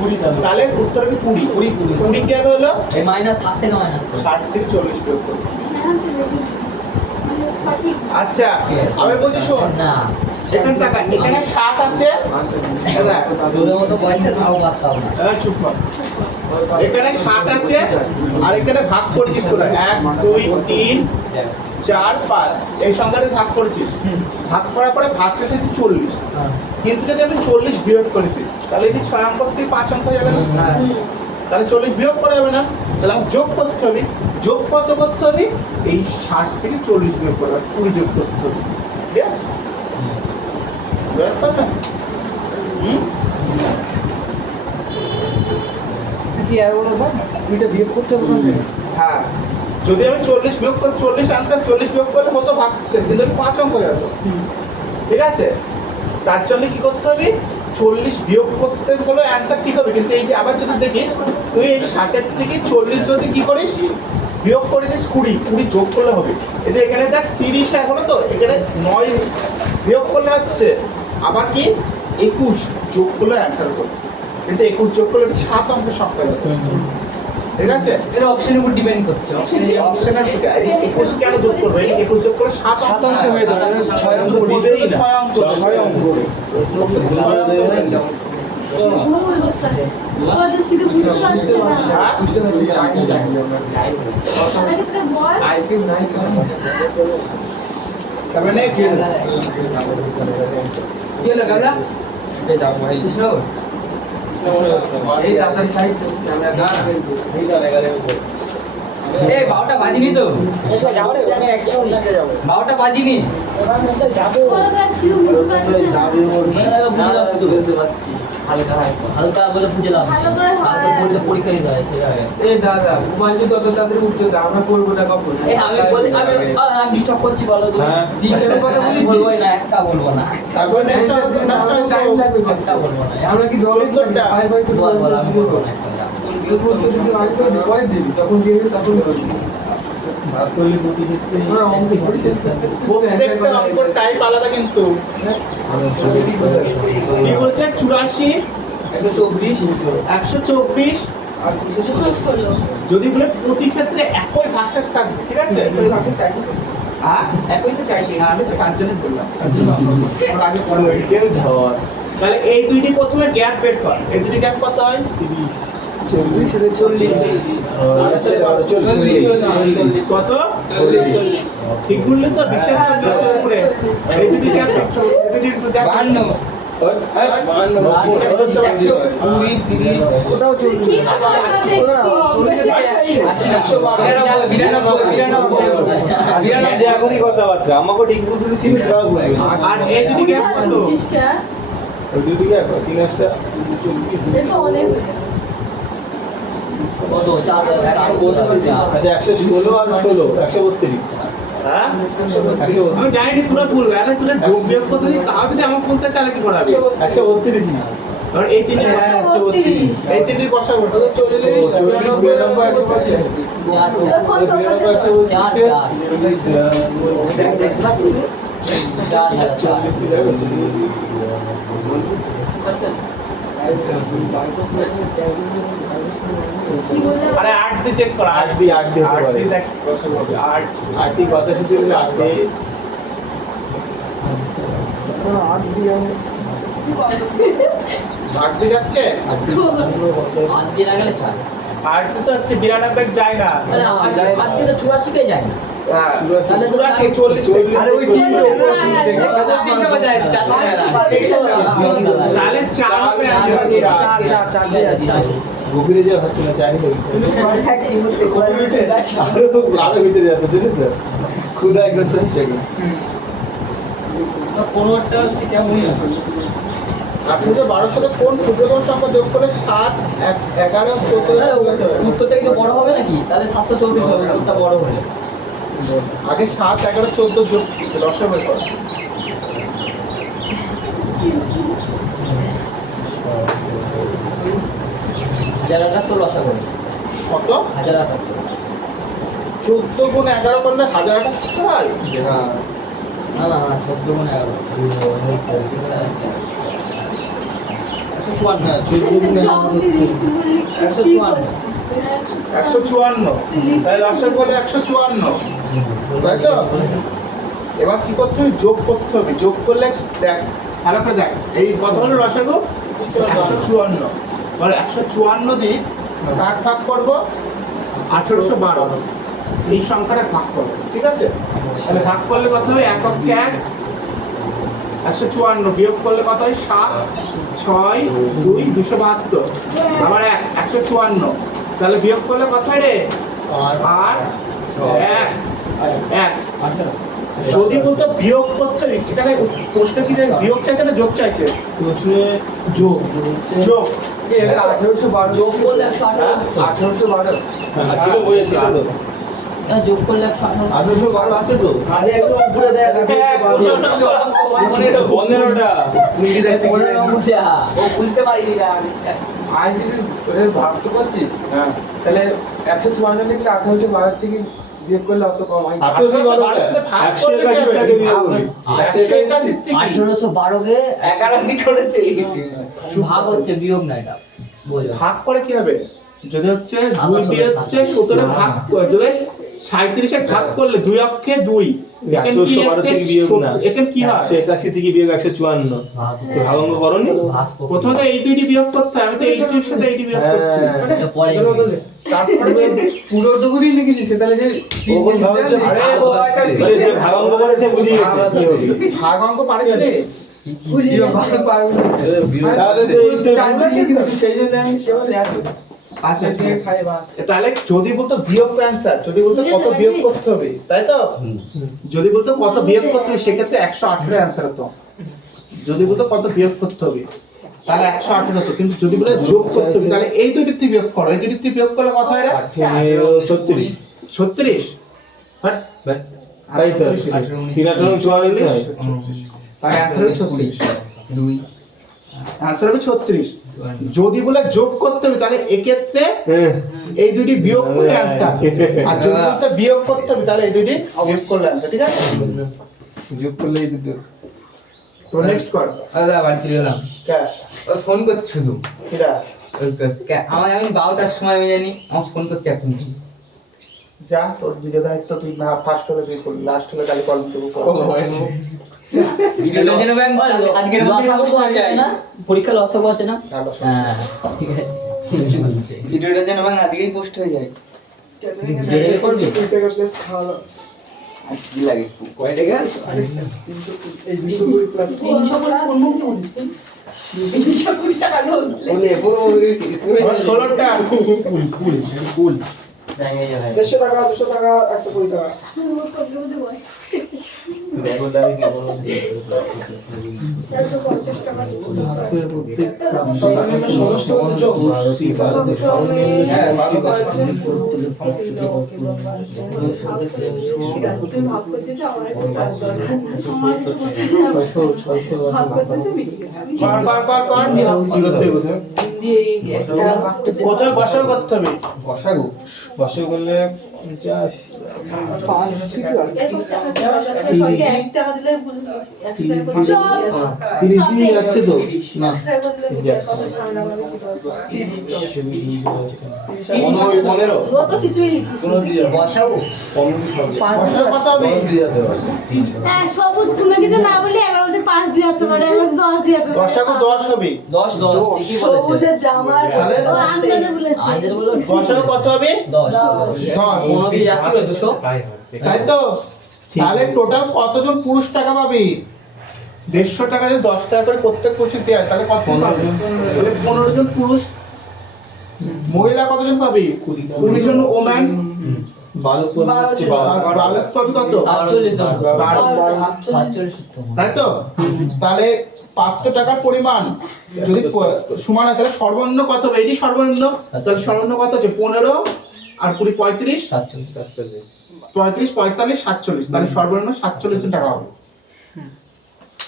20 দাও তাহলে উত্তর হবে 20 20 কি হবে হলো এই মাইনাস 7 থেকে মাইনাস করে 60 থেকে 40 বিয়োগ করো এখন তো বেশি। মানে সঠিক। আচ্ছা আমি বলছি শোন না সেখানে টাকা এখানে 60 আছে দাদা তোদের মতো বয়সে তাও পারতাম না চুপ কর এখানে 60 আছে আর এখানে ভাগ করেছিস তোরা 1 2 3 4 5 এই সংখ্যাটা ভাগ করেছিস ভাগ করার পরে ভাগ শেষে 40 কিন্তু যদি আমি 40 বিয়োগ করে দিই তাহলে এটি 6 অঙ্ক থেকে 5 অঙ্ক হয়ে যাবে না তাহলে 40 বিয়োগ করা যাবে না তাহলে আমার যোগ করতে হবে যোগ কত করতে হবে এই 60 থেকে 40 বিয়োগ করা 20 যোগ করতে হবে ঠিক আছে বুঝতে পারলে কি আর বলো তো দুইটা বিয়োগ করতে হবে ওখান থেকে হ্যাঁ যদি আমি 40 বিয়োগ করি 40 আনসার 40 বিয়োগ করলে কত ভাগছে কিন্তু আমি 5 অঙ্ক হয়ে যেত ঠিক আছে তার জন্য কি করতে হবে 40 বিয়োগ করতে হলে অ্যান্সার ঠিক হবে কিন্তু এই যে আবার যদি দেখিস তুই এই 60 এর থেকে 40 যদি কি করিস বিয়োগ করে দিস 20 যোগ করলে হবে এই যে এখানে দেখ 30 হলো তো এখানে 9 বিয়োগ করলে হচ্ছে আবার কি 21 যোগ করলে অ্যান্সার হবে কিন্তু 21 যোগ করলে 7 অঙ্কের সংখ্যা হবে ঠিক আছে এটা অপশনের উপর ডিপেন্ড করছে অপশনে অপশনাল ঠিক আছে 21 কেন যোগ করবে 21 যোগ করলে 7 অঙ্ক হয়ে যাবে, 6 অঙ্ক দিবেই না 6 অঙ্ক 6 অঙ্ক করে। ভুল স্যার ও তো শুধু বুঝতে পারছে না হ্যাঁ? বুঝতে পারছি, আগে জানি আমরা। আমাকে সেটা বল আইকিউ নাই কেন? তার মানে কি কি হলো ক্যামেরা কৃষ্ণ এই দাদার সাইড ক্যামেরা এই 12টা বাজিনি তো 12টা বাজিনি কথা ছিল বুঝতে পারছে না হালকা বলে বুঝলাম ভালো করে হয়। হালকা বললে পরীক্ষা দিতে হয় সেটা এই দাদা মোবাইল যদি তত তাড়াতাড়ি উঠতে দাও আমরা করবো না কখন এই আমি বলি আমি ডিস্টার্ব করছি বলো তো হ্যাঁ। দ্বিতীয় কথা বলেছি বলবো না একটা বলবো না তারপরে একটা টাইম লাগবে একটা বলবো না আমরা কি দলে 14টা। ভাই ভাই বল বল আমি বলবো না একটা পরে দিবি তখন দিয়ে দিবি তখন বলবি ভাগ করলে প্রতি ক্ষেত্রে আমরা অঙ্ক করে শেষ করতে প্রত্যেকটা অঙ্কের টাইপ আলাদা কিন্তু কি বলছে 84 124 যদি বলে প্রতি ক্ষেত্রে একই ভাগশেষ থাকবে ঠিক আছে হ্যাঁ একই তো চাইছি হ্যাঁ, আমি তো তার জন্য বললাম তার জন্য ওর আগে পরে বলি। কেউ ঝড় তাহলে এই দুইটি প্রথমে গ্যাপ বের কর এই দুটি গ্যাপ কত হয় 30 কত ঠিক বললেন তো বিশেষ উপরে এই দুটি গ্যাপ এই দুটি গ্যাপ 52 ওটাও চলবে কি আছে এখনই কথাবার্তা আমাকে ঠিক বলতে দিচ্ছি আর এই দুটি গ্যাপ কত কত 4 আচ্ছা 116 আর 16 132 হ্যাঁ 132 আমি জানি তোরা বলবে আরে তোরা যোগ বিয়োগ করতে দিই তাও যদি আমাকে বলতে তাহলে কি করা হবে 132 না ধর এই তিনটি এই তিনটি কষা করতে 40 92 কি বলে আরে 8 দিয়ে চেক কর 8 দিয়ে 8 দিয়ে 8 দিয়ে দেখ 8 8 দিয়ে 85 চলবে 8 দিয়ে 8 দিয়ে 8 দিয়ে যাচ্ছে 8 দিয়ে আজ দিয়ে লাগলে 4 8 দিয়ে তো হচ্ছে 92 যায় না আজ দিয়ে তো 84 কে যায় হ্যাঁ তাহলে পুরা 40 আরে ওই তিন তাহলে 4 হবে চার দিয়ে যাচ্ছে গভীরে যাওয়া হচ্ছে না চারি আরো ভিতরে যাবে বুঝলি তো ক্ষুদায় গ্রস্ত হচ্ছে এখন। কোনটা হচ্ছে কেমন আপনি যে 12 সাথে কোন ক্ষুদ্রতম সংখ্যা যোগ করে 7 11 14 উত্তরটা একটু বড় হবে নাকি তাহলে 734 হবে উত্তরটা বড় হলে আগে 7 11 14 যোগ দশের বের কর হাজার আটা তো লসা করে কত হাজার আটা 14 গুণ 11 করলে 1000 টাকা হয় হ্যাঁ না না না 14 গুণ 11 154 তাহলে দশের বলে 154 তাই তো এবার কি করতে হবে যোগ করতে হবে যোগ করলে দেখ ভালো করে দেখ এই কত হলো রসাগো 154 এবার 154 দিয়ে কাট ভাগ করব 1812 এই সংখ্যাটা ভাগ করব ঠিক আছে তাহলে ভাগ করলে কত হবে একক 1 154 বিয়োগ করলে কত হয় 7 6 2 272 আবার 154 তাহলে বিয়োগ করলে কত হয় রে 8 1 যদি বলতো বিয়োগ করতে হবে এখানে প্রশ্ন কি দেখ বিয়োগ চাইছে না যোগ চাইছে প্রশ্নে যোগ যোগ 1812 যোগ করলে 118 1812 ছিল বলেছিল তো যোগ করলে 118 1812 আছে তো? আরে একদম উপরে দেখ হ্যাঁ, 15টা। কুন্ডি দেখতে পনেরো নম্বরটা। ও বুঝতে পারিনি আর যদি ওদের ভাগ তো করছিস হ্যাঁ তাহলে 154 লিখলে 1812 থেকে বিয়োগ করলে অত কম হয় 1812 181 টাকে বিয়োগ করি। 181 থেকে 1812 কে 11 দিয়ে করেছে ভাগ হচ্ছে বিয়োগ না এটা বলো ভাগ করে কি হবে? যদি হচ্ছে 2 আঠারোশো দিয়ে হচ্ছে 17 ভাগ করে যদি 37 এ ভাগ করলে 2 অক্ষে 2 এখানে কি 1812 হচ্ছে থেকে বিয়োগ না। এখানে কি হয়? 181 থেকে বিয়োগ 154। ভাগ তো ভাগাঙ্ক করনি? ভাগ প্রথমে তো এই দুইটি বিয়োগ করতে হয়, আমি তো এই দুইটির সাথে এইটি বিয়োগ করছি। এটা পরে তারপরে তো পুরোটুকুই লিখেছিস তাহলে যে তিন ওই ভাগ হচ্ছে, আরে আরে যে ভাগাঙ্ক করেছে বুঝিয়ে গেছে কি হবে। ভাগ অঙ্ক পারিস রে? বিয়োগ ভাগ পারবো না। তাহলে তো এই তো চার দিন লিখে দিবি, সেই জন্য আমি সেভাবে যাচ্ছি আচ্ছা ঠিক আছে। তাহলে যদি বলতো বিয়োগ অ্যানসার, যদি বলতো কত বিয়োগ করতে হবে, তাই তো? যদি বলতো কত বিয়োগ করতে হবে সেক্ষেত্রে 118 অ্যানসার হতো। যদি বলতো কত বিয়োগ করতে হবে তাহলে 118 হতো, কিন্তু যদি বলে যোগ করতে হবে তাহলে এই দুই দিক থেকে বিয়োগ করো, এই দুই দিক থেকে বিয়োগ করলে কত হয় রে? 36। 36 হ্যাঁ তাই তো 3 18 44 হয়। তাহলে অ্যানসার হবে 36। 2 অ্যানসার হবে 36। যদি বলে যোগ করতে হবে তাহলে এক্ষেত্রে হ্যাঁ এই দুটি বিয়োগ করলে অ্যানসার, আর যদি বলতে বিয়োগ করতে হবে তাহলে এই দুটি বিয়োগ করলে অ্যানসার। ঠিক আছে, যোগ করলে এই দুটো তো নেক্সট কর। দাদা বাড়ি চলে গেলাম কে ও ফোন করছে শুধু কিরা আমার আমি 12টার সময় আমি জানি আমার ফোন করছে এখন যা, তোর ভিডিও দায়িত্ব তুই না ফার্স্ট হলে তুই করলি, লাস্ট হলে খালি কল দেবো। ভিডিওটা যেন ব্যাংক আজকের মধ্যে লসাগু post হয়ে আছে যায় না পরীক্ষা লসাগু আছে না ভালো হ্যাঁ ঠিক আছে ভিডিওটা যেন ব্যাংক আজকেই পোস্ট হয়ে যায় যেটা করবি আর কি লাগে কয় টাকা বলে পুরো 16টা ভেঙে যাবে 150 টাকা 200 টাকা 120 টাকা ব্যাগের দাবি কি বলবো? কর কর কর কর। কি করতে হবে প্রথমে? কোথায় বসাও করতে হবে? বসাগু বসাগু করলে 50 30 দিয়ে যাচ্ছে তো না 15 বসাবো বসাও কত হবে? হ্যাঁ সবুজ কোনো কিছু না বলে এবার বলছে 5 দিয়ে হতে পারে, এবার 10 দিয়ে হতে পারে। বসাগু 10 হবে। 10 ঠিকই বলেছে তাহলে ও আন্দাজে বলেছে। আজের বলো বসাগু কত হবে? 10 10। 15 দিয়ে যাচ্ছিল 200 তাই তো? তাহলে টোটাল কতজন পুরুষ টাকা পাবে? 150 টাকা যদি 10 টাকা করে প্রত্যেক পুরুষের দেয় তাহলে কত পাবে? তাহলে 15 জন পুরুষ। মহিলা কতজন পাবে? 20 জন ওম্যান। বালক হচ্ছে আর বালক পাবে কত? 47 বারো। তাই তো? তাহলে প্রাপ্ত টাকার পরিমাণ যদি সমান হয় তাহলে সর্বনিম্ন কত হবে? এটি সর্বনিম্ন। তাহলে সর্বনিম্ন কত হচ্ছে? 15 আর 20 35 35 45 47, তাহলে সর্বনিম্ন 47 জন টাকা হবে।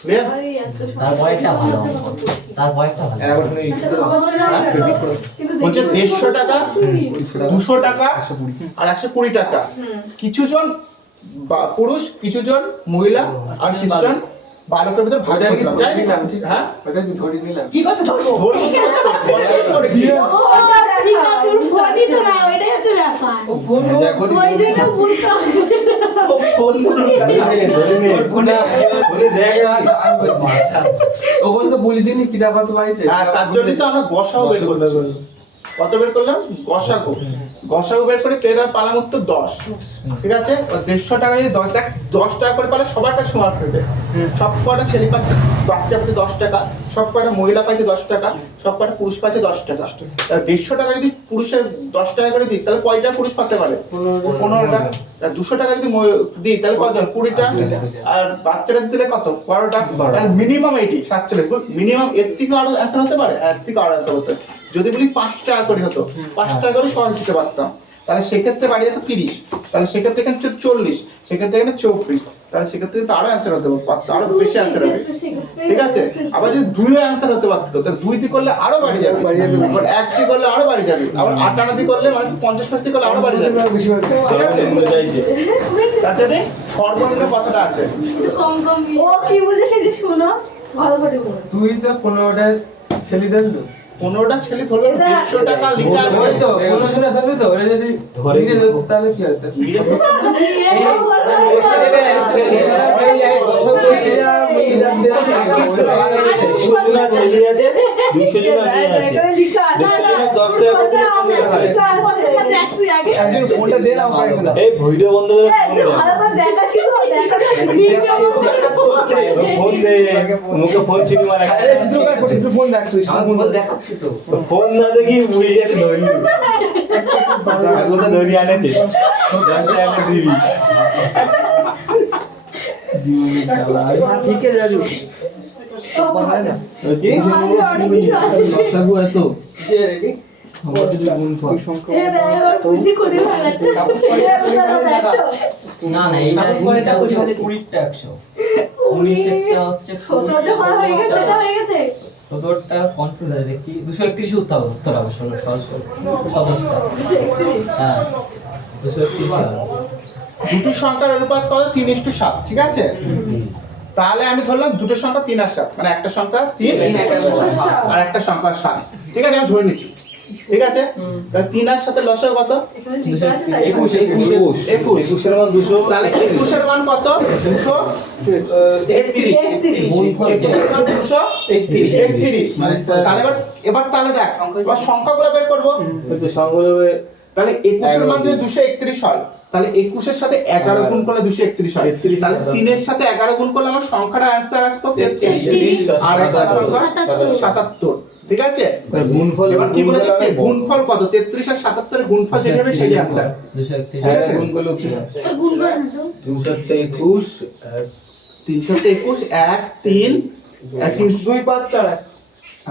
ক্লিয়ার? আরে এত তার বয়সটা ভালো তার বয়সটা ভালো বলছে 150 টাকা 200 টাকা আর 120 টাকা। কিছু জন পুরুষ, কিছু জন মহিলা আর কিছু জন বালকের ভিতর ভাগ করে দিলাম। জানি না হ্যাঁ ওটা কি ধরে নিলাম কি করতে ধরবো বলছি তো, বসাই করেছি। ও ঠিক আছে, ওর ফোনই তো না, ওইটাই হচ্ছে ব্যাপার। ওই জন্য বুঝতে হবে। ওখানে তো বলি দিনই কি টাকা তো পাইছে হ্যাঁ, তার জন্য তো আমরা গসাও বের করছি। কত বের করলাম? গসাগু। গসাগু বের করে পেলাম পালাম উত্তর 10। ঠিক আছে? 150 টাকা যদি 10 টাকা করে পালে সবার কাছে সমান পেবে। সব কটা ছেলে পাচ্ছে, বাচ্চা পাচ্ছে 10 টাকা, সব কটা মহিলা পাচ্ছে 10 টাকা, সব কটা পুরুষ পাচ্ছে 10 টাকা। তাহলে 150 টাকা যদি পুরুষের 10 টাকা করে দিই তাহলে কয়টা পুরুষ পাতে পারে? 15টা। আর 200 টাকা যদি দিই তাহলে কতজন? 20টা। আর বাচ্চারা দিলে কত? 12টা। তাহলে মিনিমাম 47। মিনিমাম এর থেকে আরো অ্যান্সার হতে পারে? এর থেকে আরো অ্যান্সার হতে পারে। যদি বলি 5 টাকা করে হতো, 5 টাকা করে সবাই দিতে পারতাম। তাহলে সেক্ষেত্রে বাড়ি যেত 30, তাহলে সেক্ষেত্রে এখানে 40, সেক্ষেত্রে এখানে 24, তাহলে সেক্ষেত্রে কিন্তু আরো অ্যান্সার হতে পারতো, আরো বেশি অ্যান্সার হবে। ঠিক আছে, আবার যদি 2 অ্যান্সার হতে পারতো, তাহলে 2 দিয়ে করলে আরো বাড়ি যাবে, আবার 1 দিয়ে করলে আরো বাড়ি যাবে, আবার 58 দিয়ে করলে মানে 50 দিয়ে করলে আরো বাড়ি যাবে। ঠিক আছে, তাহলে সর্বনিম্ন কতটা আছে? কম কম ও কি বুঝে সেটা শোনো ভালো করে বলো। তুই তো 15টা ছেলে ধরলো 15টা ছেলে ধরবে, 150 টাকা লিখা আছে। ওই তো 15 জনে ধরলি তো ওরা যদি ধরে ধরে ধরতো তাহলে কি হতো? ছেলে আছে 200 জন মেয়ে আছে, 10 টাকা করে একজন ফোনটা দে না আমাকে শোনা। এই ভিডিও বন্ধ করে ফোন দে, মুখে ফোন চিনি মারা। আরে সিদ্ধু ফোন দেখ তুই আমার ফোন দেখাচ্ছি তো। ফোন না দেখি বুঝে যাচ্ছে ধরি ওটা ধরি আনেছে জানতে আনে দিবি শিখে যাবি কি লসাগু এত যে রেডি না না এইটা 20টা হচ্ছে 20টা 100 19টা হচ্ছে 17টা করা হয়ে গেছে। 17টা কনফিউজ আছে দেখছি 231 উত্তর হবে শোনো সহজ 17টা হ্যাঁ 231 হবে দুটো সংখ্যার অনুপাত কত? 3:7। ঠিক আছে, তাহলে আমি ধরলাম দুটো সংখ্যা 3 আর 7, মানে একটা সংখ্যা 3 আর একটা সংখ্যা 7। ঠিক আছে, আমি ধরে নিচ্ছি। ঠিক আছে, তাহলে 3 আর 7 লসাগু কত? এখানে লেখা আছে তাই 21 21 এর মান 200 তাহলে 21 এর মান কত? 231। গুণফল যে 231। তাহলে এবার তাহলে দেখ, এবার সংখ্যাগুলো বের করবো। ওই তো সংগ্রহ তাহলে 21 এর মান যদি 231 হয়, তাহলে 21 এর সাথে 11 গুণ করলে 231 হয়। তাহলে 3 এর সাথে 11 গুণ করলে আমার সংখ্যাটা অ্যান্সার আসতো 33, আর একটা সংখ্যা 77। ঠিক আছে, গুণফল এবার কি বলেছে? গুণফল কত? 33 আর 77 এর গুণফল যেটা হবে সেই অ্যান্সার। 231 গুণ করলে কি হয়? 221 321 1 3 2 5 4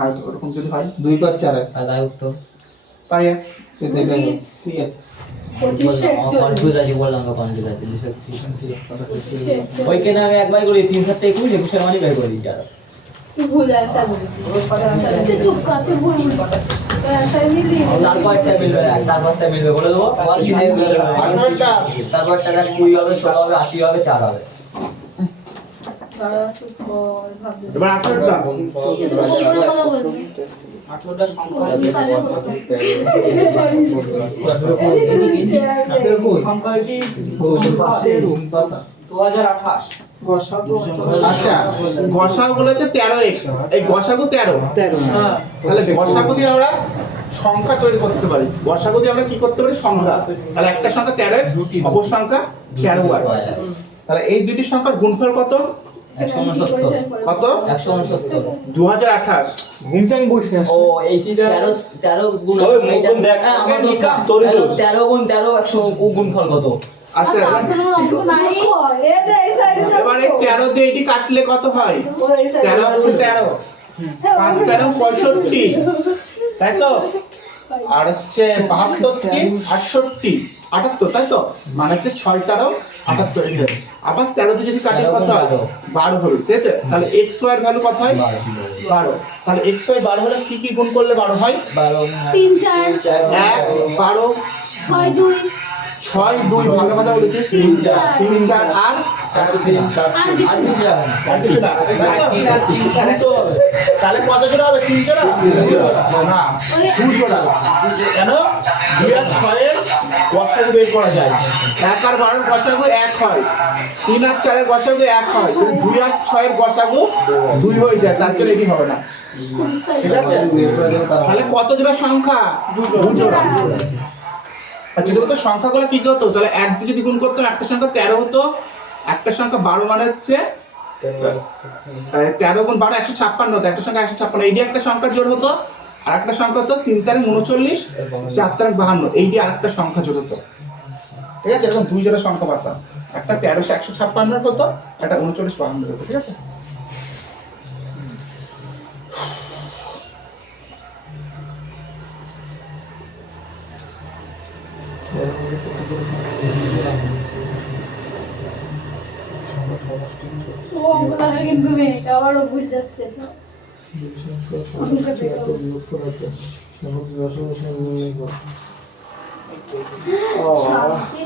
আর ওরকম যদি হয় 2 5 4 তাই উত্তর তাই ঠিক আছে কনফিউজ আছে বললাম তো কনফিউজ আছে 231 ওইখানে আমি একবার করি 3 7 21 21 এর মানই বের করে দিই আর ভুল আছে বলেছি চুপ কর, তুই ভুল ভুল বল। তারপরটা মিলবে না, তারপরটা মিলবে বলে দেবো বল কি মিলবে তারপরটা তারপরটা 20 হবে 16 হবে 80 হবে 4 হবে দাঁড়া চুপ কর ভাবতে এবার 18টা সংখ্যাটি আচ্ছা, গসাগু বলেছে 13x, এই গসাগু 13। তাহলে গসাগু দিয়ে আমরা সংখ্যা তৈরি করতে পারি। গসাগু দিয়ে আমরা কি করতে পারি? সংখ্যা। তাহলে একটা সংখ্যা 13x, অপর সংখ্যা 13y। তাহলে এই দুটি সংখ্যার গুণফল কত? 169 কত? 169 2028। ঘুমচাং বসে আছে ও এই 13 গুণ ওই মুকুন দেখ, আমার দোষ না। তোরই দোষ। 13 গুণ 13 100 গুণফল কত? আচ্ছা, এবারে 13 দিয়ে এটি কাটলে কত হয়? 13 গুণ 13 5 13 65, তাই তো? আর হচ্ছে 72 কি 68 78, তাই তো? মানে হচ্ছে 6 13 78 এই হবে। আবার 13 দিয়ে যদি কাটি কত হয়? 12 হলো, তাই তো? তাহলে x y এর ভ্যালু কত হয়? 12। তাহলে x y 12 হলে কি কি গুণ করলে 12 হয়? 3 4 1 12 6 2 6 2 ভালো কথা বলেছিস। 3 4 আর আর কিছু আর কিছু যাবে না আর কিছু না, তাই তো? তাহলে কত জোড়া হবে? 3 জোড়া না 2 জোড়া। কেন? 2 আর 6 এর গসাগু বের করা যায়। 1 আর 12 এর গসাগু 1 হয়, 3 আর 4 এর গসাগু 1 হয়, কিন্তু 2 আর 6 এর গসাগু 2 হয়ে যায়, তার জন্য এটি হবে না। ঠিক আছে, তাহলে কত জোড়া সংখ্যা? 2 জোড়া। আর যদি বলতো সংখ্যাগুলো কি কি হতো, তাহলে 1 দিয়ে যদি গুণ করতাম একটা সংখ্যা 13 হতো, একটা সংখ্যা 12 মানে হচ্ছে 13 গুণ 12 156 হতো, একটা সংখ্যা 156, এই দিয়ে একটা সংখ্যা জোড় হতো, আর একটা সংখ্যা হতো 3 তারিখ 39 4 তারিখ 52, এই দিয়ে আরেকটা সংখ্যা জোড় হতো। ঠিক আছে, এরকম 2 জোড়া সংখ্যা পাতাম, একটা 13 156 হতো, একটা 39 52 হতো। ঠিক আছে, ও অঙ্ক লাগে কিন্তু মেয়েটা আবারও ভুল যাচ্ছে সব। শান্তি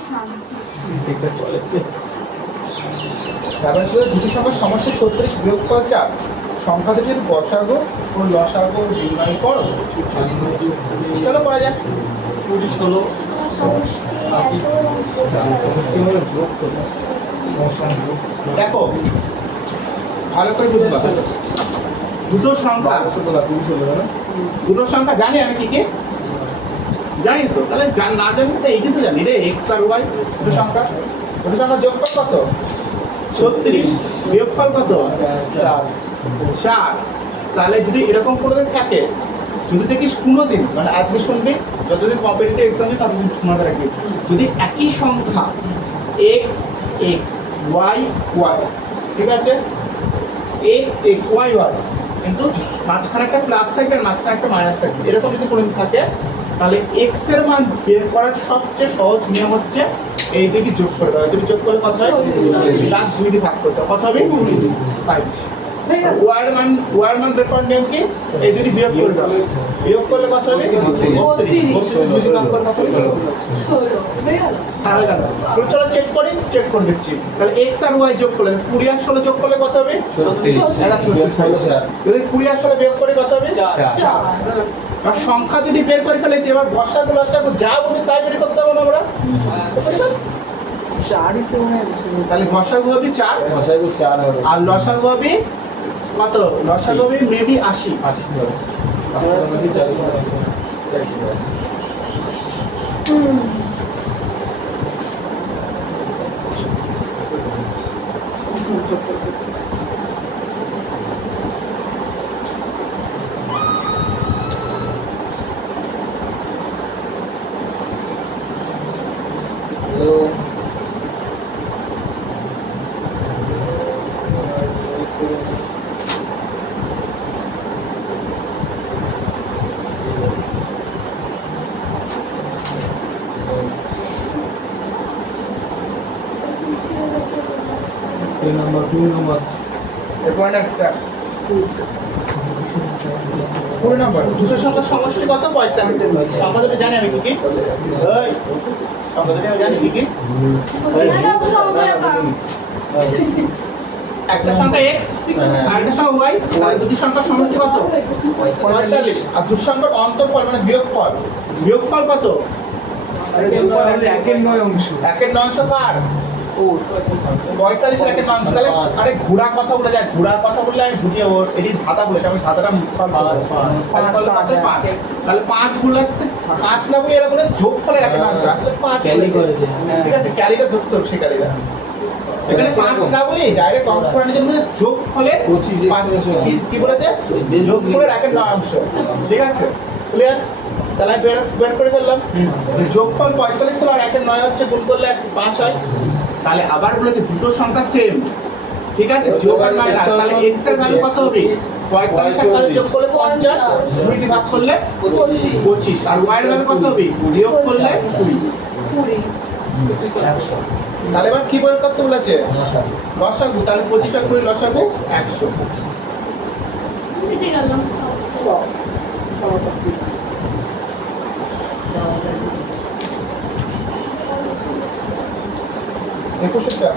শান্তি। তারপরে কি হলো? দুটি সংখ্যার সমষ্টি 36 বিয়োগফল 4 সংখ্যা দুটির গসাগু ও লসাগু নির্ণয় করো। চলো করা যাক। 20 16 সমষ্টি এত দেখো ভালো করে বুঝতে পারো, দুটো সংখ্যা দুটো সংখ্যা জানি আমি কি কি জানি তো, তাহলে না জানি তো এইটি তো জানি রে, এক্স আর ওয়াই দুটো সংখ্যা যোগফল কত 36 বিয়োগফল কত 4। তাহলে যদি এরকম কোনো দিন থাকে, যদি দেখিস কোনো দিন মানে আজকে শুনবি, যতদিন কম্পিটিটিভ এক্সাম নেই ততদিন মনে রাখবি, যদি একই সংখ্যা এক্স এক্স ওয়াই ওয়াই, ঠিক আছে, এক্স এক্স ওয়াই ওয়াই, কিন্তু মাঝখানে একটা প্লাস থাকবে আর মাঝখানে একটা মাইনাস থাকবে, এরকম যদি কোনো দিন থাকে, তাহলে এক্স এর মান বের করার সবচেয়ে সহজ নিয়ম হচ্ছে এই দিকে যোগ করে দেওয়া। যদি যোগ করলে কত হয়, প্লাস 2 দিয়ে ভাগ করতে হয়, কত হবে 5। ওয়ার মান বের করার নিয়ম কি, এই দুটি বিয়োগ করে দাও, বিয়োগ করলে কত হবে 32, 32 ভাগ করলে কত হবে 16 হয়ে গেল। হ্যাঁ হয়ে গেল। চলো চেক করে দিচ্ছি। তাহলে এক্স আর ওয়াই যোগ করলে 20 আর 16 যোগ করলে কত হবে 36 যদি 20 আর 16 বিয়োগ করে কত হবে 4 আর সংখ্যা যদি বের করে ফেলেছি, এবার লসাগু যা বলি তাই বের করতে হবে না আমরা, তাহলে লসাগু হবে 4 4 হবে আর লসাগু হবে কত, লসাগু হবে মেবি 80। 80 হবে তাহলে মধ্যে 4 2 নম্বর এরপর একটা 2 নম্বর দুটো সংখ্যার সমষ্টি কত 45। সংখ্যা দুটো জানি আমি কি কি, এই সংখ্যা দুটো আমি জানি কি কি, এটা বুঝো আমরা কারণ একটা সংখ্যা x আর একটা সংখ্যা y, তাহলে দুটি সংখ্যার সমষ্টি কত 45। আর দুটি সংখ্যার অন্তরফল মানে বিয়োগফল কত, একের 9 অংশ। 1/9 অংশ কার 45 এর 1/9 অংশ। তাহলে আরে ঘোড়া কথা বলে যায়, ঘোড়া কথা বললে আমি বুঝিয়ে ওর এটি ধাঁধা বলেছে, আমি ধাঁধাটা সলভ করব। 5 তাহলে 5 গুলো 5 না বলে এরা বলে যোগ ফলে 1/9 অংশ, আসলে 5 ক্যালি করেছে ঠিক আছে, ক্যালিটা ধরতে হবে, সে ক্যালিটা এখানে 5 না বলে ডাইরেক্ট অঙ্ক করে নিতে বলে যোগ ফলে 25 কি বলেছে, যোগ ফলে 1/9 অংশ, ঠিক আছে ক্লিয়ার। তাহলে আমি বের করে ফেললাম, যোগফল 45 হলো আর 1/9 হচ্ছে, গুণ করলে 5 হয়। তাহলে আবার বলেছে দুটো সংখ্যা সেম, ঠিক আছে, যোগ আর মাইনাস, তাহলে x এর ভ্যালু কত হবে 45 আর 5 যোগ করলে 50, 2 দিয়ে ভাগ করলে 25, আর y এর ভ্যালু কত হবে বিয়োগ করলে 20। 20 100 তাহলে এবার কি বের করতে বলেছে লসাগু, তাহলে 25 আর 20 লসাগু 100। বুঝে গেলাম। একুশেরটা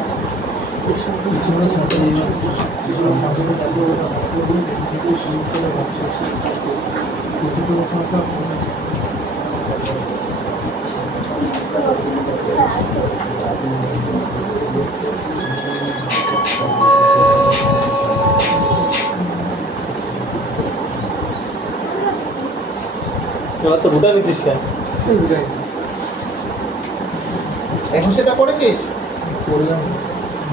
এবার তো ভুটা নিচ্ছিস কেন? একুশেরটা করেছিস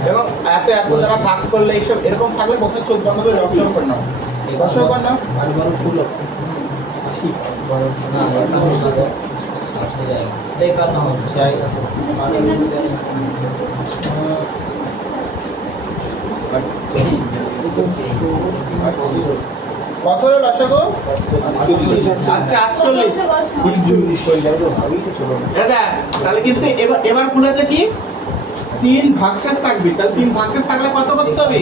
এবং এত দ্বারা ভাগ করলে এইসব এরকম থাকলে প্রথমে চোখ বন্ধ করে লসাগু করে নাও, লসাগু করে নাও। 12 16 80 না এটা হবে 60 হয়ে যায় বেকার না হবে চাই কত হলো লসাগু? আচ্ছা 48। দাদা তাহলে কিন্তু এবার ভুল আছে কি 3 ভাগশেষ থাকবে, তাহলে 3 ভাগশেষ থাকলে কত করতে হবে?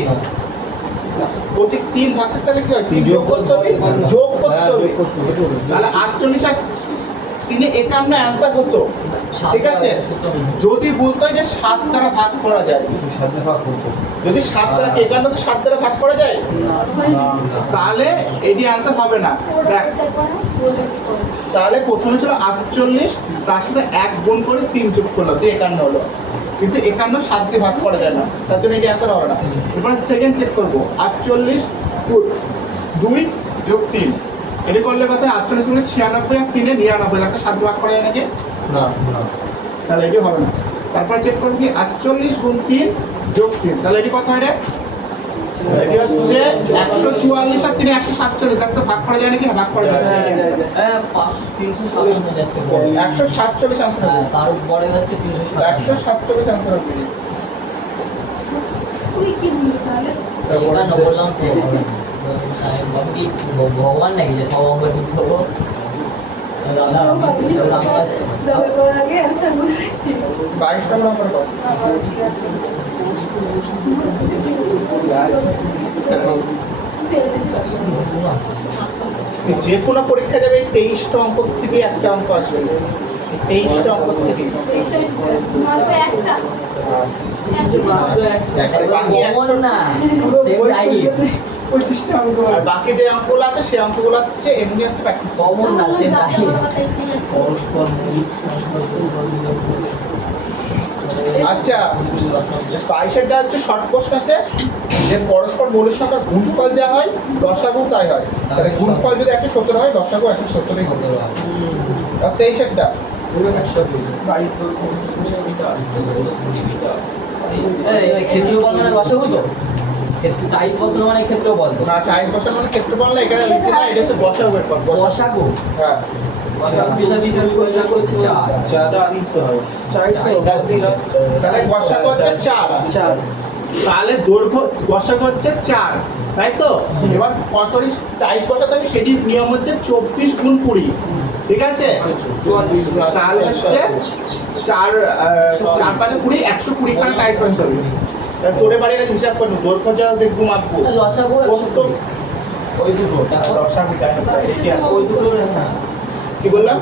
প্রতি 3 ভাগশেষ থাকলে কি হয়? 3 যোগ করতে হবে, যোগ করতে হবে। তাহলে 48 আর 3 51 অ্যান্সার হতো, ঠিক আছে? যদি বলতো যে 7 দ্বারা ভাগ করা যায়, যদি 7 দ্বারা 51 কে 7 দ্বারা ভাগ করা যায় তাহলে এটি অ্যান্সার হবে না। দেখ তাহলে প্রথমে ছিল 48, তার সাথে 1 গুণ করে 3 যোগ করলাম, দিয়ে 51 হলো। কিন্তু 51 7 দিয়ে ভাগ করা যায় না, তার জন্য এটি অ্যান্সার হবে না। এরপরে সেকেন্ড চেক করবো, 48 2 যোগ 3, এটি করলে কথা 48 গুণে 96 আর 3 এ 99, একটা 7 দিয়ে ভাগ করা যায় নাকি? না তাহলে এটি হবে না। তারপরে চেক করবো কি 48 গুণ 3 যোগ 3, তাহলে এটি কত হয় রে? এটি হচ্ছে 144 আর 3 147, একটা ভাগ করা যায় নাকি? না, ভাগ করা যায় না। 357 যাচ্ছে 147 আনসার হবে। তার উপরে যাচ্ছে 357 147 আনসার হবে। তুই কি বললি তাহলে? এটা বললাম তো বাবু কি ভগবান নাকি যে সব অঙ্ক ঠিক করবো? তবে করার আগে অ্যান্সার বলেছি 22 নম্বর কত? ঠিক আছে যে কোনো পরীক্ষা যাবে 23টা অঙ্ক থেকে একটা অঙ্ক আসবে, 23টা অঙ্ক থেকে। মাত্র একটা বাকি ভগবান না সেম টাইপ 25টা অঙ্ক আর বাকি যে অঙ্কগুলো আছে সেই অঙ্কগুলো হচ্ছে এমনি হচ্ছে প্র্যাকটিস। কমন না সেম টাইপ আচ্ছা 22টা হচ্ছে শর্ট প্রশ্ন আছে, যে পরস্পর মৌলিক সংখ্যার গুণফল যা হয় লসাগু তাই হয়। তাহলে গুণফল যদি 170 হয় লসাগু 170 হবে। আর 23টা ক্ষেত্র বল মানে বসাবো তো টাইস বসানো মানে ক্ষেত্র বল তো না টাইস বসানো মানে ক্ষেত্রফল না, এখানে লিখতে না, এটা হচ্ছে বসাগু এর পর বসাবো হ্যাঁ তাহলে বসাগু হচ্ছে 4, তাহলে দৈর্ঘ্য বসাগু হচ্ছে 4, তাই তো? এবার কত টাইস বসাতে হবে সেটির নিয়ম হচ্ছে 24 গুণ 20, ঠিক আছে? তাহলে হচ্ছে 4 5 20 120 খান টাইস বসাতে হবে। তাহলে তোরে বাড়ি এটা হিসাব করবো, দৈর্ঘ্য যা দেখবো মাপবো, লসাগু প্রস্থ ওই দুটো লসাগু যাই হোক, এটি আছে। ওই দুটো হ্যাঁ কি বললাম?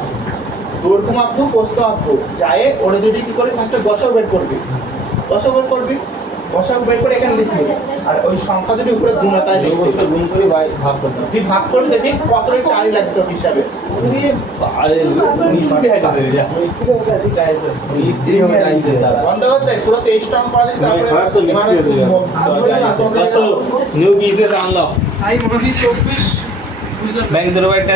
দৈর্ঘ্য মাপবো, প্রস্থ মাপবো, যায় ওরা যদি কি করে ফার্স্টে দশক বের করবি, দশক বের করবি, দশক বের করে এখানে লিখবি, আর ওই সংখ্যা যদি উপরে গুণ হয় তাই লিখবি। গুণ করে ভাগ করতে তুই ভাগ করবি, দেখবি কত টাইম লাগবে তোর হিসাবে। আরে মিস্ত্রি আছে রে যা মিস্ত্রি হবে জানতে তারা বন্ধ করতে পুরো 23টা অঙ্ক করা দিস, তারপরে খারাপ তো মিস্ত্রি আছে কত নিউ বিজনেস আনলক আই মনে হয় 24 ব্যাংক দরবারটা